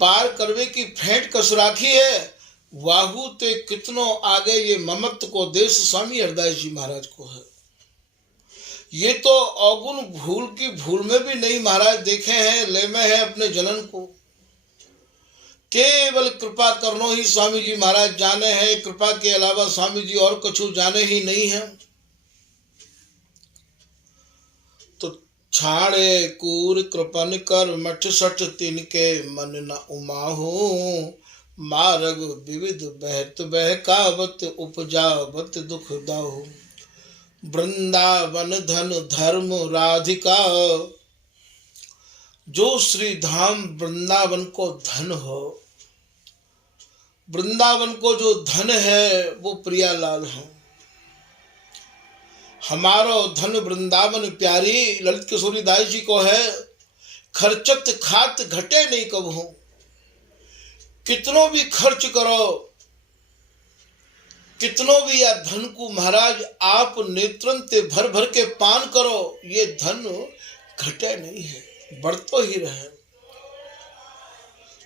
पार करवे की फेंट कस राखी है, वाहू ते कितनों आगे ये ममत्व को देश स्वामी हरिदास जी महाराज को है। ये तो अवगुण भूल की भूल में भी नहीं महाराज देखे हैं, ले में है अपने जनन को। केवल कृपा करनो ही स्वामी जी महाराज जाने हैं, कृपा के अलावा स्वामी जी और कुछ जाने ही नहीं है। तो छाड़े कूर कृपन कर मठ सठ, तिनके मन न उमाहू मार्ग विविध बहत बहकावत, उपजावत दुख दाहू। वृंदावन धन धर्म राधिका, जो श्री धाम वृंदावन को धन हो, वृंदावन को जो धन है वो प्रियालाल है। हमारो धन वृंदावन प्यारी, ललित किशोरी दास जी को है। खर्चत खात घटे नहीं कबहू, कितनों भी खर्च करो, कितनों भी या धन को महाराज आप नेत्रन ते भर भर के पान करो, ये धन घटे नहीं है, बढ़तो ही रहे।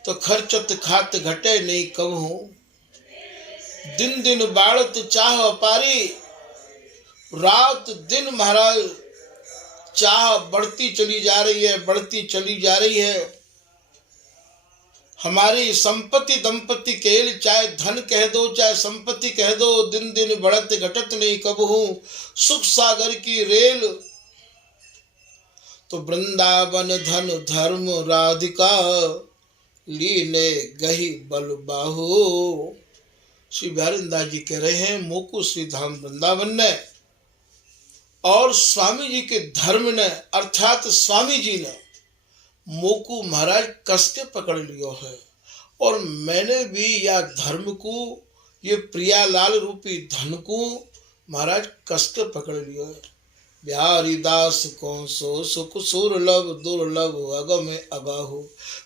तो खर्चत खात घटे नहीं कबहू, दिन दिन बाढ़त चाह अपारी, रात दिन महाराज चाह बढ़ती चली जा रही है, बढ़ती चली जा रही है। हमारी संपत्ति दंपति केल, चाहे धन कह दो चाहे संपत्ति कह दो, दिन दिन बढ़त घटत नहीं कबहू, सुख सागर की रेल। तो वृंदावन धन धर्म राधिका, लीने गही बल बाहु। श्री बिहारीदास जी कह रहे हैं मोकू श्री धाम वृंदावन ने और स्वामी जी के धर्म ने, अर्थात स्वामी जी ने मोकू महाराज कस के पकड़ लियो है। और मैंने भी या धर्म को, ये प्रियालाल रूपी धन को महाराज कस के पकड़ लियो है। बिहारी दास कौन सो सुख सुरलभ दुर्लभ अगम अगाहु।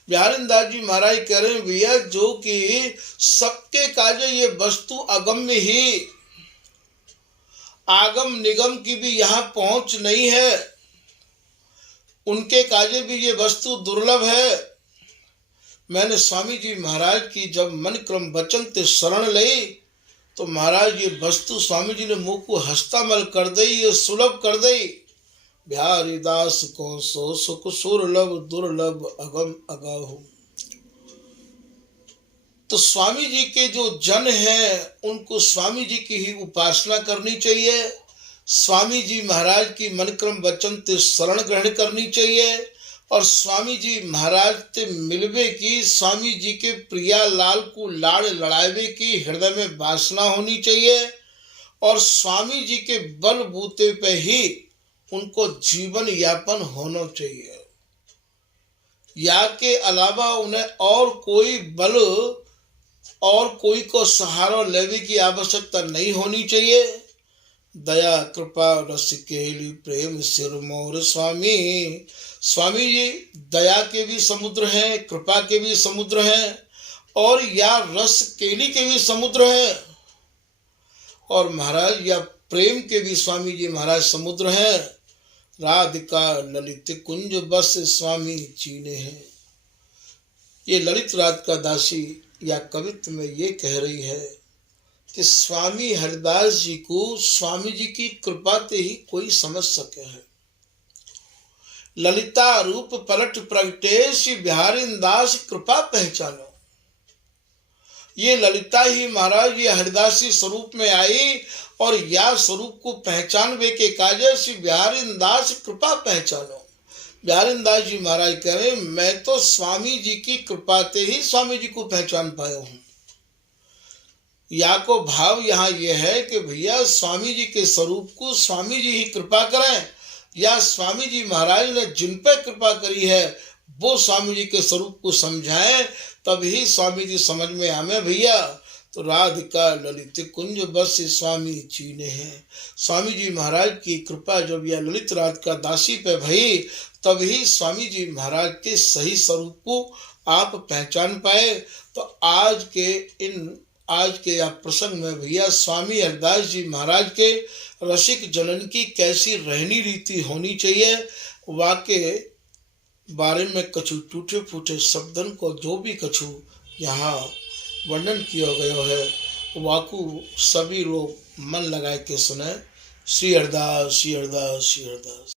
बिहारीदास जी महाराज कह रहे हैं भैया, जो कि सबके काजे ये वस्तु अगम्य ही, आगम निगम की भी यहाँ पहुंच नहीं है, उनके काजे भी ये वस्तु दुर्लभ है। मैंने स्वामी जी महाराज की जब मन क्रम वचन ते शरण ली, तो महाराज ये वस्तु स्वामी जी ने मुँह को हस्तामल कर दी, ये सुलभ कर दी। बिहारी दास को सो सुख सुरलभ दुर्लभ अगम अगाहु। तो स्वामी जी के जो जन हैं उनको स्वामी जी की ही उपासना करनी चाहिए, स्वामी जी महाराज की मन क्रम वचन ते शरण ग्रहण करनी चाहिए, और स्वामी जी महाराज ते मिलवे की, स्वामी जी के प्रिया लाल को लाड़ लड़ावे की हृदय में वासना होनी चाहिए, और स्वामी जी के बल बूते पे ही उनको जीवन यापन होना चाहिए। या के अलावा उन्हें और कोई बल और कोई को सहारा लेने की आवश्यकता नहीं होनी चाहिए। दया कृपा रस केली प्रेम सिर मोर स्वामी। स्वामी जी दया के भी समुद्र हैं, कृपा के भी समुद्र हैं, और या रस केली के भी समुद्र हैं, और महाराज या प्रेम के भी स्वामी जी महाराज समुद्र हैं। राधिका ललित कुंज बस स्वामी चीने हैं। ये ललित राधिका दासी या कवित्व में ये कह रही है कि स्वामी हरिदास जी को स्वामी जी की कृपा से ही कोई समझ सके है। ललिता रूप पलट प्रगटे श्री बिहारीदास कृपा पहचानो। ये ललिता ही महाराज ये हरिदासी स्वरूप में आई, और या स्वरूप को पहचानवे के काजे श्री बिहारीदास कृपा पहचानो। बिहारीदास जी महाराज कह रहे मैं तो स्वामी जी की कृपा से ही स्वामी जी को पहचान पाया हूँ। या को भाव यहाँ ये है कि भैया स्वामी जी के स्वरूप को स्वामी जी ही कृपा करें, या स्वामी जी महाराज ने जिन पे कृपा करी है वो स्वामी जी के स्वरूप को समझाएं, तभी स्वामी जी समझ में आवे भैया। तो राधिका ललित कुंज बस स्वामी चीने हैं। स्वामी जी महाराज की कृपा जब यह ललित राधिका दासी पे भई, तभी स्वामी जी महाराज के सही स्वरूप को आप पहचान पाए। तो आज के या प्रसंग में भैया स्वामी हरिदास जी महाराज के रसिक जनन की कैसी रहनी रीति होनी चाहिए, वाके बारे में कछु टूटे फूटे शब्दन को जो भी कछु यहाँ वर्णन किया गया है, वाकु सभी लोग मन लगा के सुने। श्री हरिदास श्री हरिदास श्री हरिदास।